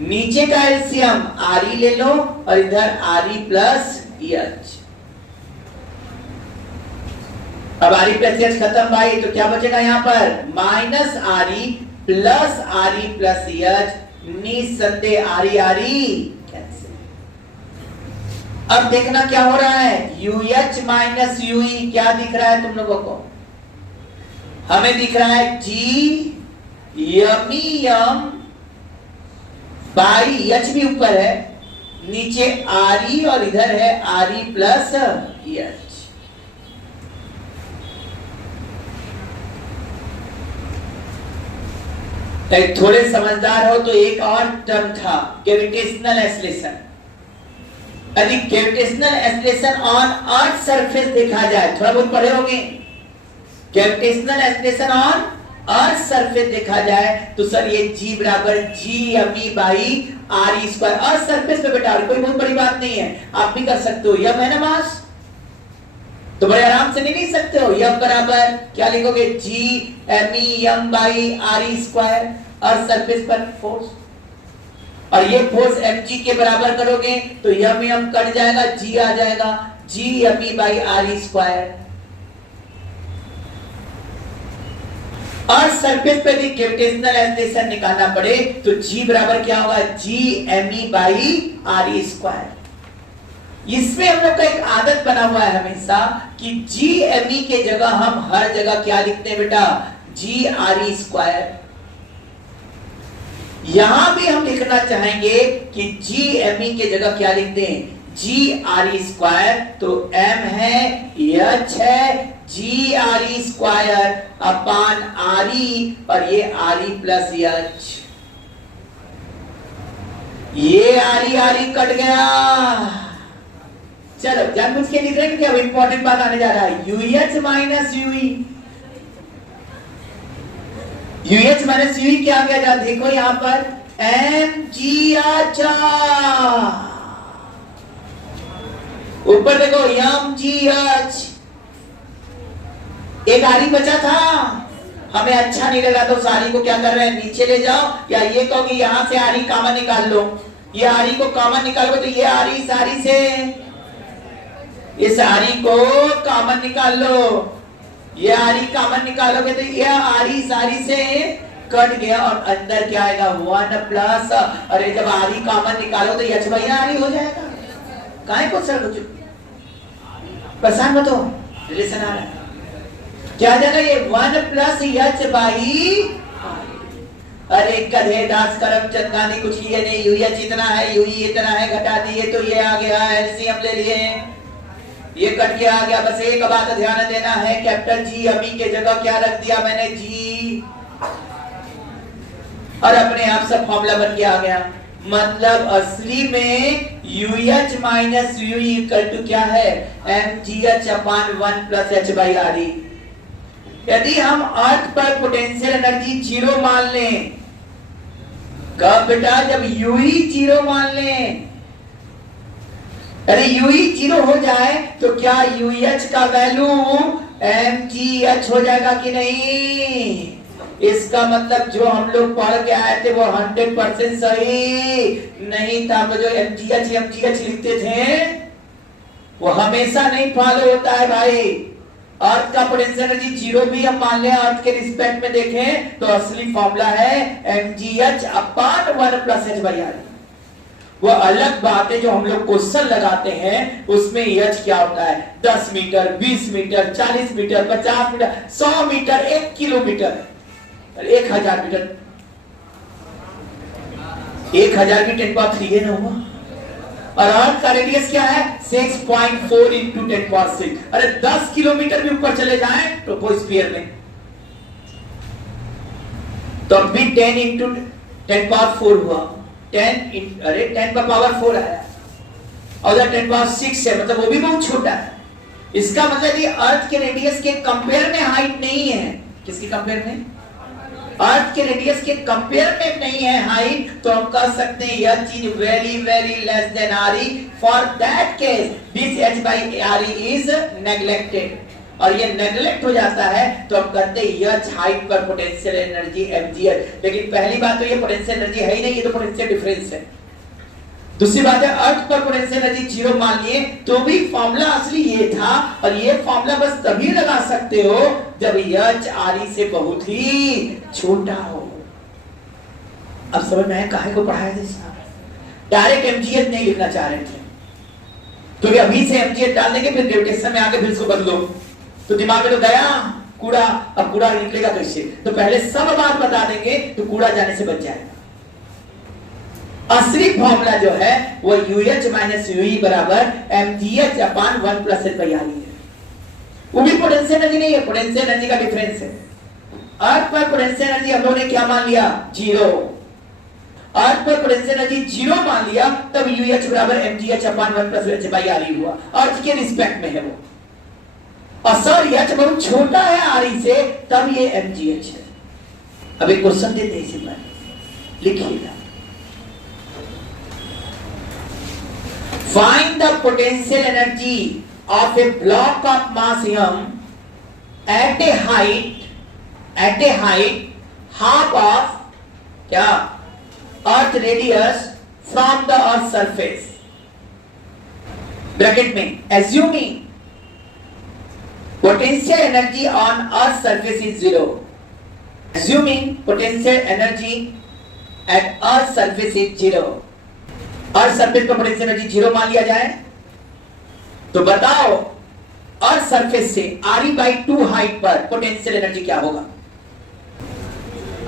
नीचे का एलसीएम Re ले लो और इधर Re प्लस H। अब Re प्लस H खत्म भाई, तो क्या बचेगा यहाँ पर? Minus Re plus Re plus H, निसंदेह Re कैंसिल। अब देखना क्या हो रहा है, UH माइनस UE क्या दिख रहा है तुम लोगों को? हमें दिख रहा है G यम बाई H भी ऊपर है, नीचे RE और इधर है RE प्लस H। थोड़े समझदार हो तो एक और टर्म था ग्रेविटेशनल एक्सीलरेशन। यदि gravitational acceleration on earth surface देखा जाए, थोड़ा बहुत पढ़े होंगे, gravitational acceleration on earth surface देखा जाए तो सर ये G बराबर G by RE square, earth surface पे बेटा कोई बहुत बड़ी बात नहीं है, आप भी कर सकते हो। यम है ना मास, तो बड़े आराम से नहीं लिख सकते हो। यम बराबर क्या लिखोगे, G by RE square, earth surface पर फोर्स, और ये फोर्स mg के बराबर करोगे तो यम कट जाएगा, G आ जाएगा, G by RE square. Earth surface पे भी ग्रेविटेशनल एक्सीलरेशन निकालना पड़े तो G बराबर क्या होगा, G बाई RE स्क्वायर। इसमें हम लोग का एक आदत बना हुआ है हमेशा कि G के जगह हम हर जगह क्या लिखते हैं बेटा, G RE स्क्वायर। यहां भी हम लिखना चाहेंगे कि G के जगह क्या लिखते हैं, G RE स्क्वायर, तो M है, H है, G RE square upon RE, और ये RE प्लस H, ये RE कट गया। चलो जानबूझ के लिख रहे हैं क्योंकि अब इंपॉर्टेंट बात आने जा रहा है, UH minus UE। UH minus UE क्या आ गया, देखो यहां पर MgH, ऊपर देखो MgH, एक RE बचा था, हमें अच्छा नहीं लगा तो उस RE को क्या कर रहे हैं, नीचे ले जाओ, या ये कहो कि यहां से RE कॉमन निकाल लो, ये RE को कॉमन निकालोगे तो ये RE इस RE से, इस RE को कॉमन निकाल लो, ये RE कॉमन निकालोगे तो ये RE इस RE से कट गया, और अंदर क्या आएगा, 1 प्लस, अरे जब RE कॉमन निकालो तो H बाई RE हो जाएगा। काहे को सर कुछ परेशान मत हो, रिलेशन आ रहा है, क्या आ जाएगा, ये 1 प्लस H बाई, अरे गधे दास करम चंदानी कुछ लिए नहीं, UH इतना है, UE इतना है, घटा दिए तो ये आ गया, LCM ले लिए, ये कट के आ गया। बस एक बात ध्यान देना है, कैपिटल G के जगह क्या रख दिया मैंने, G, और अपने आप से फॉर्मूला बन के आ गया। मतलब असली में UH minus UE equal to क्या है, MgH upon 1 plus H by RE। यदि हम अर्थ पर पोटेंशियल एनर्जी 0 मान लें, कब बेटा, जब UE 0 मान लें, अरे UE 0 हो जाए तो क्या UH का वैल्यू MgH हो जाएगा कि नहीं? इसका मतलब जो हम लोग पढ़ के आए थे वो 100% सही नहीं था। जो MgH लिखते थे वो हमेशा नहीं फॉलो होता है भाई। अर्थ का पोटेंशियल एनर्जी 0 भी हम मान लें, अर्थ के रिस्पेक्ट में देखें तो असली फॉर्मूला है mgh upon 1 plus h by RE। वो अलग बात है जो हम लोग क्वेश्चन लगाते हैं उसमें h क्या होता है, 10 metre, 20 metre, 40 metre, 50 metre, 100 metre, 1 kilometre, 1000 metre, 1000 की 10³ है ना हुआ। और अर्थ का रेडियस क्या है 6.4 इंटू 10⁶। अरे 10 किलोमीटर भी ऊपर चले जाएं ट्रोपोस्फियर में तो भी 10 इंटू 10⁴ हुआ, 10 का पावर 4 आया, और 10⁶ है, मतलब वो भी बहुत छोटा है। इसका मतलब ये अर्थ के रेडियस के कंपेयर में हाइट नहीं है। किसके कंपेयर में? अर्थ के रेडियस के कंपेयर में नहीं है हाइट, तो हम कह सकते हैं यह चीज very very less than RE। For that case this h by RE is neglected, और ये नेग्लेक्ट हो जाता है तो हम कहते हैं यह हाइट पर पोटेंशियल एनर्जी mgh। लेकिन पहली बात तो ये पोटेंशियल एनर्जी है ही नहीं, ये तो पोटेंशियल डिफरेंस है। दूसरी बात है अर्थ पर पोटेंशियल एनर्जी 0 मान लिए तो भी फॉर्मूला असली ये था, और ये फॉर्मूला बस तभी लगा सकते हो जब h RE से बहुत ही छोटा हो। अब समझ में आया काहे को पढ़ाया था? डायरेक्ट mgh नहीं लिखना चाह रहे थे, क्योंकि अभी से mgh डाल देंगे, फिर ग्रेविटेशन में आके फिर इसको बदलो, तो दिमाग में तो गया कूड़ा, अब कूड़ा निकलेगा कैसे? तो पहले सब बात बता देंगे तो कूड़ा जाने से बच जाएगा। असली फॉर्मूला जो है वो UH माइनस UE बराबर mgh upon 1 plus L by RE है। वो भी पोटेंशियल एनर्जी नहीं है, पोटेंशियल एनर्जी का डिफरेंस है। अर्थ पर पोटेंशियल एनर्जी हम लोगों ने क्या मान लिया? 0। अर्थ पर पोटेंशियल एनर्जी 0 मान लिया, तब UH बराबर mgh upon 1 plus L by RE हुआ। अर्थ के रिस्पेक्ट में है वो, और सर H बहुत छोटा है RE से, तब ये mgh है। अब एक क्वेश्चन देते हैं इसी पर, लिखिएगा। Find the potential energy of a block of mass m at a height half of क्या earth radius from the earth surface, bracket में assuming potential energy on earth surface is 0, assuming potential energy at earth surface is 0, earth surface पर potential energy 0 मान लिया जाए, तो बताओ earth surface से RE/2 height पर पोटेंशियल एनर्जी क्या होगा?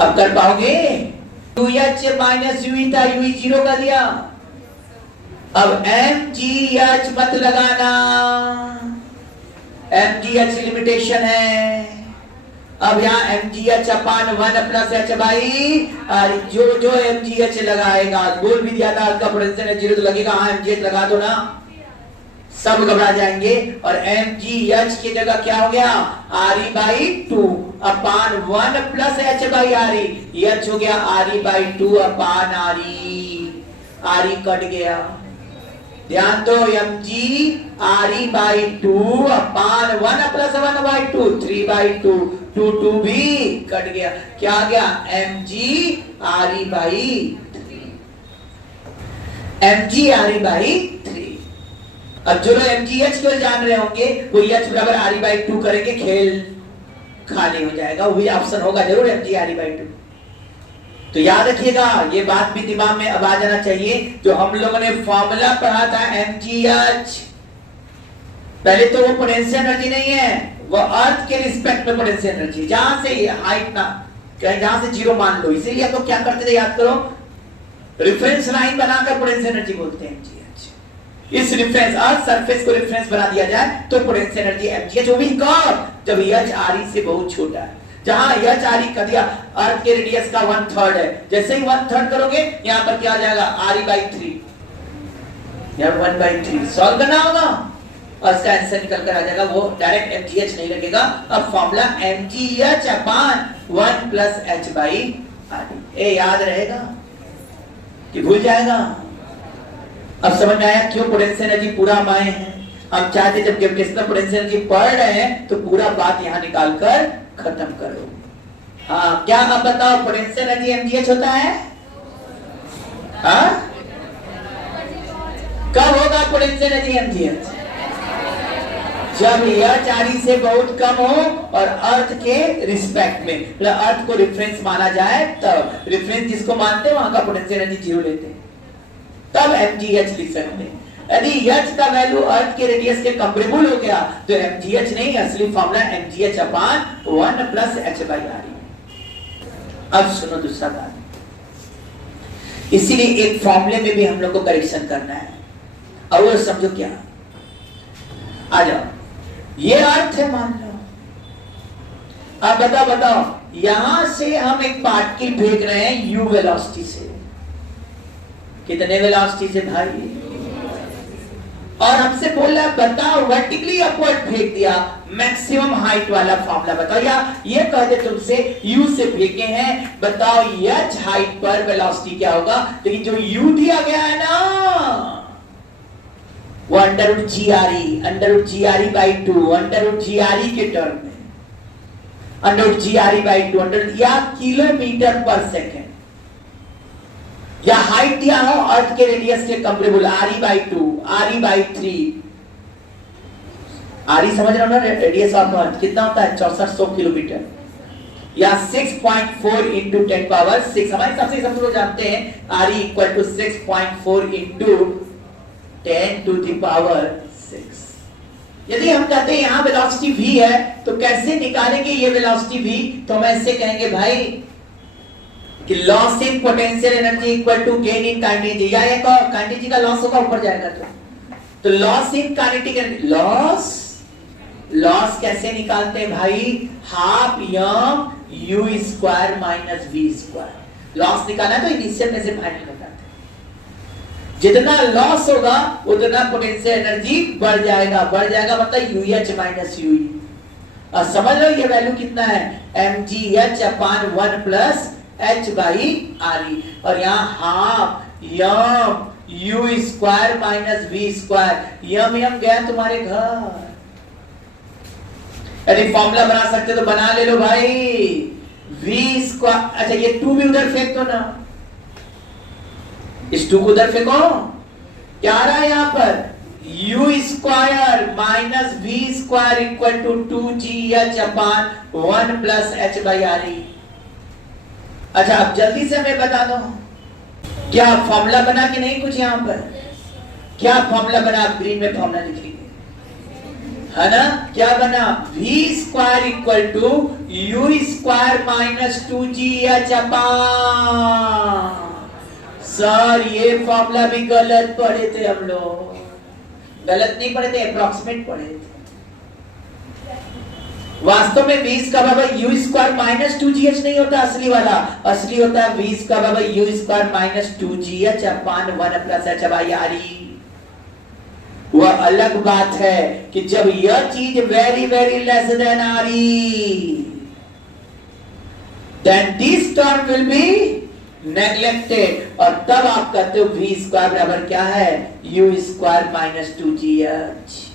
अब कर पाओगे? UH माइनस UE था, UE 0 कर दिया। अब mgh मत लगाना, mgh लिमिटेशन है। अब यहाँ mgh अपान 1 प्लस h भाई, जो mgh लगाएगा, बोल भी दिया था उसका पोटेंशियल 0 तो लगेगा, हाँ mgh लगा दो ना, सब घबरा जाएंगे। और mgh की जगह क्या हो गया? RE/2 upon 1 plus h by RE, h हो गया RE/2 अपान RE कट गया। ध्यान दो, mg RE/2 अपान 1 प्लस 1/2 3/2, 2 भी कट गया, क्या आ गया? mg RE/3, mg RE/3। अब जो लोग mgh को जान रहे होंगे वो h बराबर RE/2 करेंगे, खेल खाली हो जाएगा, वही ऑप्शन होगा जरूर mg RE/2। तो याद रखिएगा, ये बात भी दिमाग में अब आ जाना चाहिए, जो हम लोगों ने फॉर्मूला पढ़ा था mgh, पहले तो वो पोटेंशियल एनर्जी नहीं है, वो अर्थ के रिस्पेक्ट में पोटेंशियल एनर्जी, जहां से हाइट ना, जहां से 0 मान लो। इसीलिए हम लोग क्या करते थे, याद करो, रेफरेंस लाइन बनाकर पोटेंशियल एनर्जी बोलते हैं mgh। इस रेफरेंस अर्थ सरफेस को रेफरेंस बना दिया जाए तो पोटेंशियल एनर्जी mgh, वो भी कब? जब h RE से बहुत छोटा है। जहां h RE कर दिया, अर्थ के रेडियस का 1/3 है, जैसे ही 1/3 करोगे यहां पर क्या आ जाएगा? RE/3, यहां 1/3 सॉल्व करना होगा और इसका आंसर निकल कर आ जाएगा, वो डायरेक्ट mgh नहीं लगेगा। अब formula mgh upon 1 plus h by RE। ए याद रहेगा कि भूल जाएगा? अब समझ में आया क्यों पोटेंशियल एनर्जी पूरा हम आए हैं। हम चाहते जब ग्रेविटेशनल पोटेंशियल एनर्जी पढ़ रहे हैं तो पूरा बात यहां निकाल कर खत्म करो। हाँ, क्या आप बताओ पोटेंशियल एनर्जी mgh होता है? हाँ, कब होगा पोटेंशियल एनर्जी mgh? जब h RE से बहुत कम हो और अर्थ के रिस्पेक्ट में, मतलब अर्थ को रेफरेंस माना जाए, तब रेफरेंस जिसको मानते हैं वहां का पोटेंशियल एनर्जी 0 लेते हैं, तब mgh लिख सकते हैं। यदि h का वैल्यू अर्थ के रेडियस के कंपेरेबल हो गया तो mgh नहीं, असली formula mgh upon 1 plus h by RE। अब सुनो दूसरा बात, इसीलिए एक फॉर्मूले में भी हम लोग को करेक्शन करना है, और वो समझो क्या। आ जाओ, ये अर्थ है मान लो, अब बताओ यहां से हम एक पार्टिकल फेंक रहे हैं u वेलोसिटी से, कितने वेलोसिटी से भाई? और हमसे बोल रहा है बताओ वर्टिकली अपवर्ड फेंक दिया, मैक्सिमम हाइट वाला फॉर्मूला बताओ, या ये कह दे तुमसे u से फेंके हैं, बताओ h हाइट पर वेलोसिटी क्या होगा? लेकिन जो u दिया गया है ना वो √GRE/2, √GRE के टर्म में, √GRE/2 या किलोमीटर पर सेकेंड, या हाइट दिया हो अर्थ के रेडियस के कंपेरेबल RE/2, RE/3, RE समझ रहे हो ना, रेडियस ऑफ अर्थ कितना होता है? 6400 किलोमीटर, या 6.4 इंटू 10⁻⁶। हमारे सबसे सब लोग जानते हैं RE = 6.4 इंटू 10⁻⁶ 6। यदि हम कहते हैं यहां वेलोसिटी v है तो कैसे निकालेंगे ये वेलोसिटी v? तो हम ऐसे कहेंगे भाई कि loss in potential energy equal to gain in kinetic, या एक काइनेटिक का लॉस होगा ऊपर जाएगा तो loss in kinetic energy, loss कैसे निकालते हैं भाई? Half m u square minus v square. Loss निकालना है तो इनिशियल में से फाइनल करते हैं। जितना लॉस होगा उतना पोटेंशियल एनर्जी बढ़ जाएगा मतलब UH माइनस UE। और समझ लो ये वैल्यू कितना है, mgh upon 1 plus h by RE, और यहाँ half m u square minus v square, m गया तुम्हारे घर। यदि फॉर्मूला बना सकते तो बना ले लो भाई, v स्क्वायर, अच्छा ये 2 भी उधर फेंक दो ना, इस 2 को उधर फेंको, क्या आ रहा है यहां पर, u square minus v square equal to 2gh upon 1 plus h by RE। अच्छा अब जल्दी से हमें बता दो क्या फॉर्मूला बना कि नहीं, कुछ यहां पर क्या फॉर्मूला बना, आप ग्रीन में फॉर्मूला लिखेंगे है ना, क्या बना, v square equal to u square minus 2gh upon, sir ये फॉर्मूला भी गलत पढ़े थे हम लोग, गलत नहीं पढ़े थे, अप्रॉक्सीमेट पढ़े थे। वास्तव में v का बराबर u स्क्वायर माइनस 2gh नहीं होता, असली वाला असली होता है v का बराबर u square minus 2gh upon 1 plus h by RE। वह अलग बात है कि जब यह चीज very very less than RE, then this term will be neglected, और तब आप कहते हो v स्क्वायर बराबर क्या है, u स्क्वायर माइनस 2gh।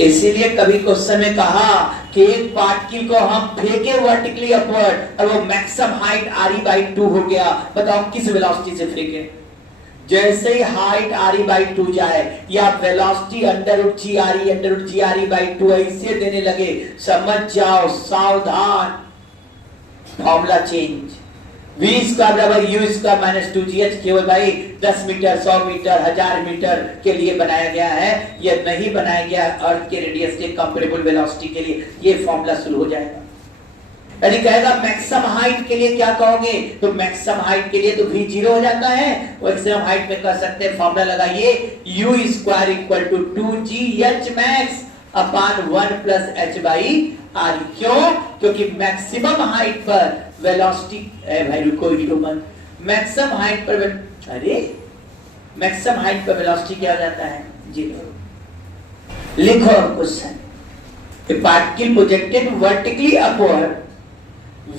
इसीलिए कभी क्वेश्चन में कहा कि एक पार्टिकल को हम फेंके वर्टिकली अपवर्ड और वो मैक्सिमम हाइट RE बाई 2 हो गया, बताओ किस वेलोसिटी से फेंके? जैसे ही हाइट RE बाई 2 जाए या velocity under root g RE by 2 ऐसे देने लगे, समझ जाओ सावधान, फॉर्मूला चेंज। v स्क्वायर बराबर u स्क्वायर माइनस 2gh केवल भाई 10 मीटर 100 मीटर 1000 मीटर के लिए बनाया गया है, यह नहीं बनाया गया अर्थ के रेडियस के कंपेरेबल वेलोसिटी के लिए। ये फॉर्मूला शुरू हो जाएगा। यदि कहेगा मैक्सिमम हाइट के लिए क्या कहोगे, तो मैक्सिमम हाइट के लिए तो v 0 हो जाता है, मैक्सिमम हाइट में कर सकते हैं, फॉर्मूला लगाइए u square equal to 2gh max upon 1 plus h by RE। क्यों? क्योंकि मैक्सिमम हाइट पर वेलोसिटी, भाई रुको हीरो मत, मैक्सिमम हाइट पर अरे मैक्सिमम हाइट पर वेलोसिटी क्या हो जाता है, 0। लिखो question, a particle projected vertically upward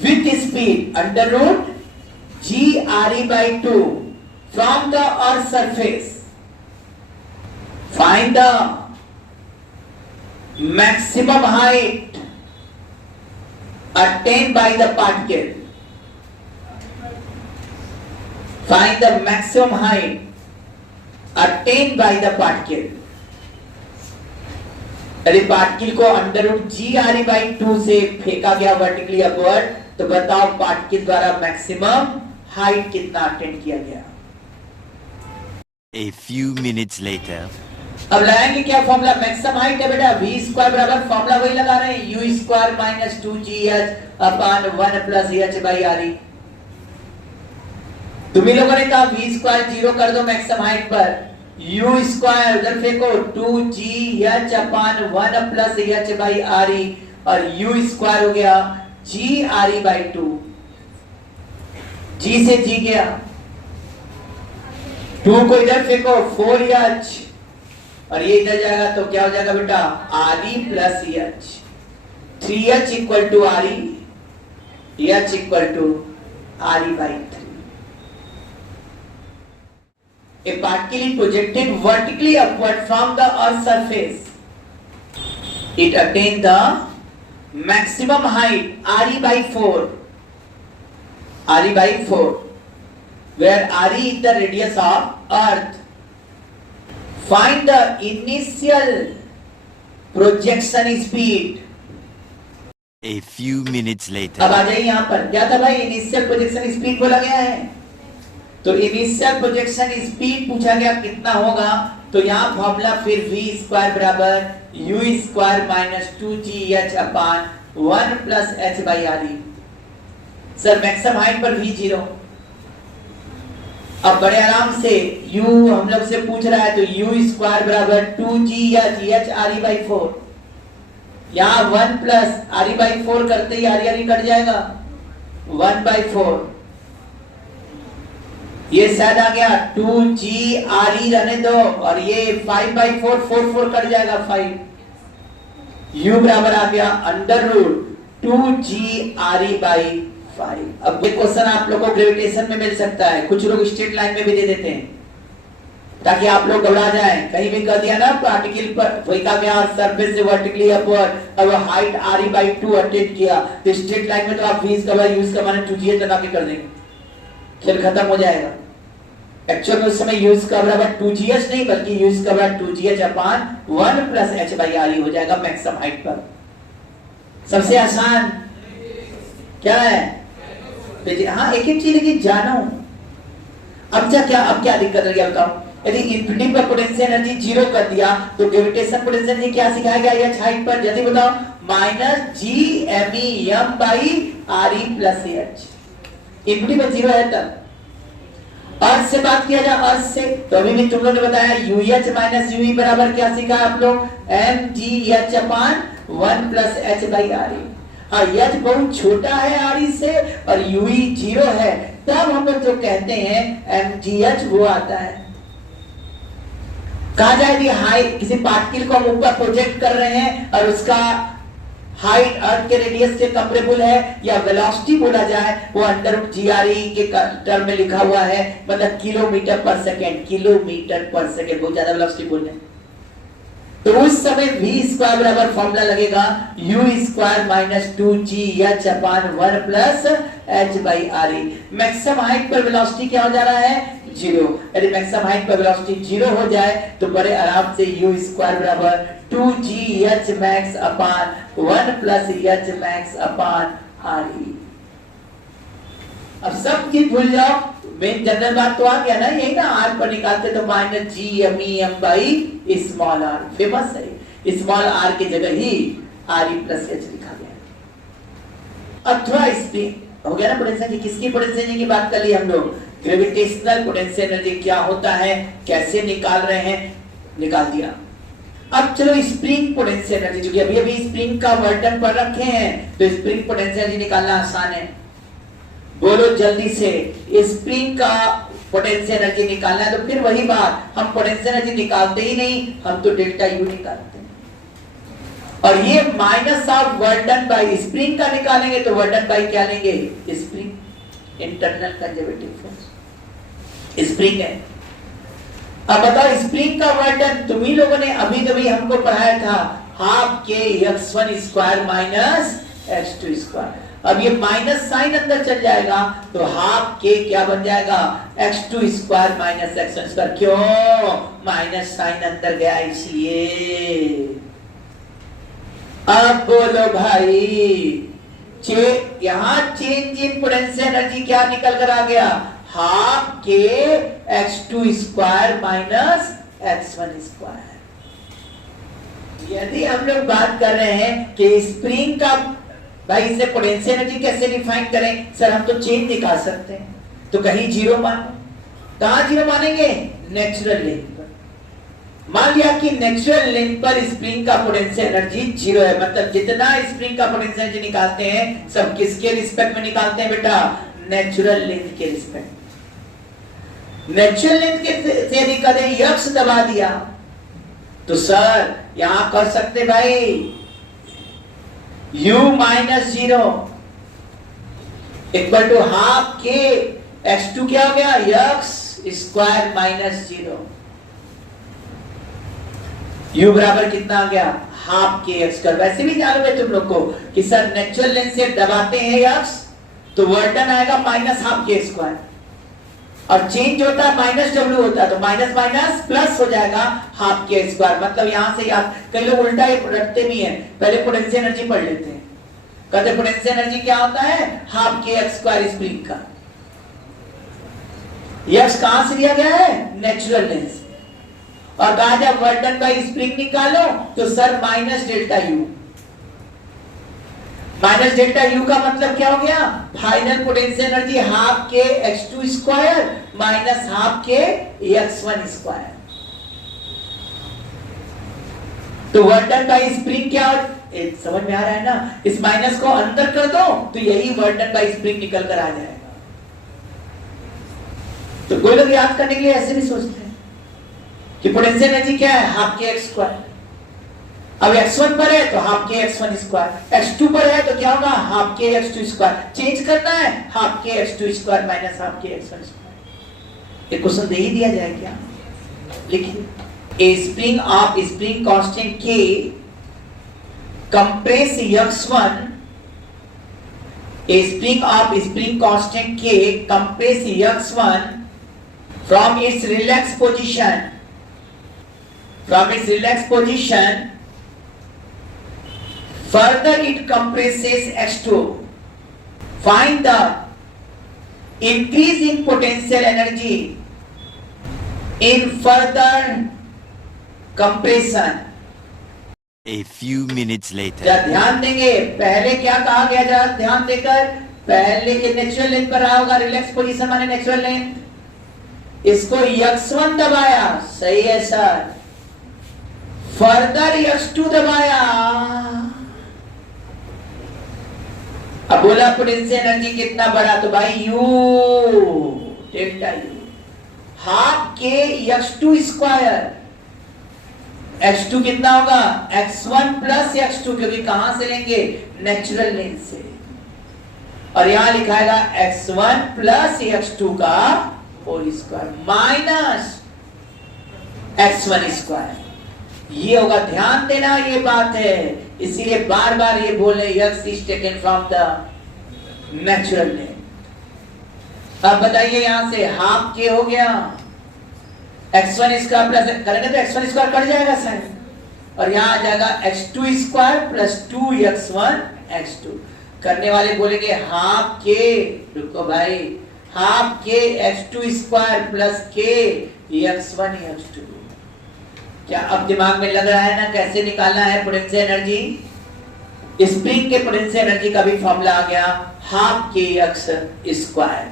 with speed under root g RE by 2 from the earth surface, find the maximum height attained by the particle, find the maximum height attained by the particle। यदि particle को under root g RE by 2 से फेंका गया vertically upward, तो बताओ particle द्वारा maximum height कितना attend किया गया। A few minutes later. अब लगाएंगे क्या फॉर्मूला, मैक्सिमम हाइट है बेटा v स्क्वायर बराबर, फॉर्मूला वही लगा रहे हैं, u square minus 2gh upon 1 plus h by RE। तुम्ही लोगों ने कहा v स्क्वायर 0 कर दो मैक्सिमम हाइट पर, u स्क्वायर उधर फेंको 2gh upon 1 plus h by RE, और u स्क्वायर हो गया g RE बाई 2, g से g गया, 2 को इधर फेंको 4h, और ये इधर जाएगा तो क्या हो जाएगा बेटा, RE plus h, 3h equal to RE, h equal to RE by 3। A particle is projected vertically upward from the earth's surface. It attained the maximum height RE by 4, RE by 4, where RE is the radius of earth. Find the initial projection speed. A few minutes later. अब आ जाइए यहाँ पर, क्या था भाई, initial projection speed बोला गया है, तो इनिशियल प्रोजेक्शन स्पीड पूछा गया कितना होगा, तो यहाँ फॉर्मूला फिर v स्क्वायर बराबर u square minus 2gh upon 1 plus h by R E. Sir maximum height पर v 0। अब बड़े आराम से u हम लोग से पूछ रहा है, तो u स्क्वायर बराबर 2g या gh आर ई बाई 4। यहाँ 1 प्लस आर ई बाई 4 करते ही आर ई कट जाएगा 1 बाई 4। ये शायद आ गया 2g आर ई रहने दो, और ये 5 बाई 4 4 कट जाएगा 5। u बराबर आ गया under root 2g R E by 5। अब ये क्वेश्चन आप लोगों को ग्रेविटेशन में मिल सकता है, कुछ लोग स्ट्रेट लाइन में भी दे देते हैं ताकि आप लोग घबरा जाएं। कहीं भी कर दिया ना पार्टिकल पर वही का गया सरफेस से वर्टिकली अपवर्ड, और height are E by 2 attain किया, तो स्ट्रेट लाइन में तो आप v का बाई u का मान 2g लगा के कर देंगे, खेल खत्म हो जाएगा। एक्चुअल में उस समय u का बराबर 2gh नहीं बल्कि u का बराबर 2gh upon 1 plus h by R ई हो जाएगा मैक्सिमम हाइट पर। सबसे आसान क्या है? हाँ एक एक चीज लेकिन जानो। अब क्या दिक्कत रही है बताओ? यदि इंफिनिटी पर पोटेंशियल एनर्जी 0 कर दिया तो ग्रेविटेशन पोटेंशियल एनर्जी क्या सिखाया गया h हाइट पर? जल्दी बताओ। Minus G M E M by R E plus H. Infinity पर 0 है तब। अर्थ से बात किया जाए, अर्थ से तो अभी भी तुम लोगों ने बताया UH माइनस UE बराबर क्या सीखा आप लोग? mgh upon 1 plus h by R ई। हाँ h बहुत छोटा है आर ई से और UE 0 है, तब हम लोग जो कहते हैं mgh वो आता है। कहा जाए कि हाइट किसी पार्टिकल को हम ऊपर प्रोजेक्ट कर रहे हैं और उसका हाइट अर्थ के रेडियस के कंपेरेबल है, या वेलोसिटी बोला जाए वो अंडर रूट जीआरई के टर्म में लिखा हुआ है, मतलब किलोमीटर पर सेकंड। किलोमीटर पर सेकंड बहुत ज्यादा वेलोसिटी बोल रहे हैं, तो उस समय v स्क्वायर बराबर फॉर्मूला लगेगा u square minus 2gh upon 1 plus h by R E. Maximum height पर वेलोसिटी क्या हो जा रहा है? 0। यदि मैक्सिमम हाइट पर वेलोसिटी 0 हो जाए तो बड़े आराम से u स्क्वायर बराबर 2gh max upon 1 plus h max upon R E. अब सब चीज भूल जाओ, मेन जनरल बात तो आ गया ना, यही ना आर पर निकालते तो minus G M E M by small R. Famous है, स्मॉल आर की जगह ही आर ई प्लस एच लिखा गया। अथवा स्प्रिंग हो गया ना पोटेंशियल एनर्जी। किसकी पोटेंशियल एनर्जी की बात कर ली हम लोग? ग्रेविटेशनल पोटेंशियल एनर्जी क्या होता है, कैसे निकाल रहे हैं, निकाल दिया। अब चलो स्प्रिंग पोटेंशियल एनर्जी, क्योंकि अभी अभी स्प्रिंग का वर्तन पढ़ रखे हैं तो स्प्रिंग पोटेंशियल एनर्जी निकालना आसान है। बोलो जल्दी से, स्प्रिंग का पोटेंशियल एनर्जी निकालना है तो फिर वही बात, हम पोटेंशियल एनर्जी निकालते ही नहीं, हम तो डेल्टा यू निकालते हैं। और ये minus of work done bye spring का निकालेंगे तो वर्क डन बाय क्या लेंगे? Spring internal conservative force spring है। अब बताओ स्प्रिंग का वर्क डन तुम ही लोगों ने अभी कभी हमको पढ़ाया था, हाफ के x1 square minus x2 square. अब ये माइनस साइन अंदर चल जाएगा तो हाफ के क्या बन जाएगा? x2 square minus x1 square. क्यों? माइनस साइन अंदर गया इसलिए। अब बोलो भाई, यहां चेंज इन पोटेंशियल एनर्जी क्या निकल कर आ गया? Half k x2 square minus x1 square. यदि हम लोग बात कर रहे हैं कि स्प्रिंग का भाई इसे पोटेंशियल एनर्जी कैसे डिफाइन करें? सर हम तो चेंज निकाल सकते हैं, तो कहीं जीरो मानो। कहां जीरो मानेंगे? नेचुरल लेंथ पर। मान लिया कि नेचुरल लेंथ पर स्प्रिंग का पोटेंशियल एनर्जी 0 है, मतलब जितना स्प्रिंग का पोटेंशियल एनर्जी निकालते हैं सब किसके रिस्पेक्ट में निकालते हैं बेटा? नेचुरल लेंथ के रिस्पेक्ट। नेचुरल लेंथ के से यदि करें यक्स दबा दिया तो सर यहां कर सकते भाई u minus 0 equal to half k x2 क्या हो गया? x square minus 0। u बराबर कितना आ गया? हाफ के x कर। वैसे भी जानोगे तुम लोग को कि सर नेचुरल लेंथ से दबाते हैं x तो वर्क डन आएगा माइनस हाफ के स्क्वायर, और चेंज होता है माइनस w होता है तो माइनस माइनस प्लस हो जाएगा हाफ के स्क्वायर। मतलब यहां से याद, कई लोग उल्टा ही रखते भी हैं, पहले पोटेंशियल एनर्जी पढ़ लेते हैं, कहते पोटेंशियल एनर्जी क्या होता है? हाफ के एक्स स्क्वायर स्प्रिंग का। यक्स कहां से लिया गया है? Natural length. और कहा जब वर्क डन बाय स्प्रिंग निकालो तो sir minus delta you. Minus delta you का मतलब क्या हो गया? Final potential energy half k x2 square minus half के x1 स्क्वायर। तो वर्क डन बाय स्प्रिंग क्या समझ में आ रहा है ना? इस माइनस को अंदर कर दो तो यही वर्क डन बाय स्प्रिंग निकल कर आ जाएगा। तो कोई लोग याद करने के लिए ऐसे भी सोचते हैं कि पोटेंशियल एनर्जी क्या है? हाफ के एक्स स्क्वायर। अब x1 पर है तो हाफ के x1 स्क्वायर, x2 पर है तो क्या होगा? Half k x2 square. Change करना है half k x2 square minus half के x1 स्क्वायर। ये क्वेश्चन दे ही दिया जाए क्या? लेकिन ए spring of spring constant K compress x1, a spring of spring constant K compress x1 from its relaxed position, further it compresses x2. Find the increase in potential energy in further compression. A few minutes later. जरा ध्यान देंगे, पहले क्या कहा गया? जरा ध्यान देकर, पहले ये नेचुरल लेंथ पर रहा होगा, रिलैक्स पोजीशन माने नेचुरल लेंथ। इसको x1 दबाया, सही है सर। फर्दर x2 दबाया। अब बोला पोटेंशियल एनर्जी कितना बड़ा? तो भाई u delta u half k x2 square. x2 कितना होगा? x1 प्लस x2, क्योंकि कहां से लेंगे? नेचुरल लेंथ से। और यहां लिखाएगा x1 प्लस x2 का whole square minus x1 square. ये होगा, ध्यान देना, ये बात है। इसीलिए बार बार ये बोले x is taken from the natural length. अब बताइए यहां से हाफ के हो गया, x1 स्क्वायर प्लस करेंगे तो x1 स्क्वायर कट जाएगा सर, और यहां आ जाएगा x2 square plus 2x1 x2। करने वाले बोलेंगे हाफ के, रुको भाई, half k x2 square plus के x1 x2। क्या अब दिमाग में लग रहा है ना कैसे निकालना है पोटेंशियल एनर्जी? स्प्रिंग के पोटेंशियल एनर्जी का भी फॉर्मूला आ गया, हाफ के x स्क्वायर।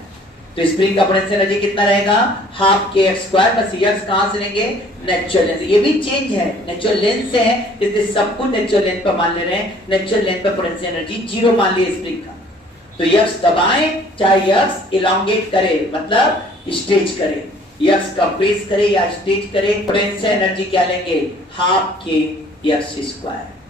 तो स्प्रिंग का पोटेंशियल एनर्जी कितना रहेगा? हाफ के एक्स स्क्वायर बस x कहां से लेंगे? Natural length. ये भी चेंज है, नेचुरल लेंथ से है, इसलिए सब कुछ नेचुरल लेंथ पर मान ले रहे हैं। नेचुरल लेंथ पर पोटेंशियल एनर्जी 0 मान लिया स्प्रिंग का। तो x दबाएं चाहे x इलांगेट करे, मतलब स्ट्रेच करे, x कंप्रेस करे या स्ट्रेच करे, पोटेंशियल एनर्जी क्या लेंगे? हाफ के x स्क्वायर।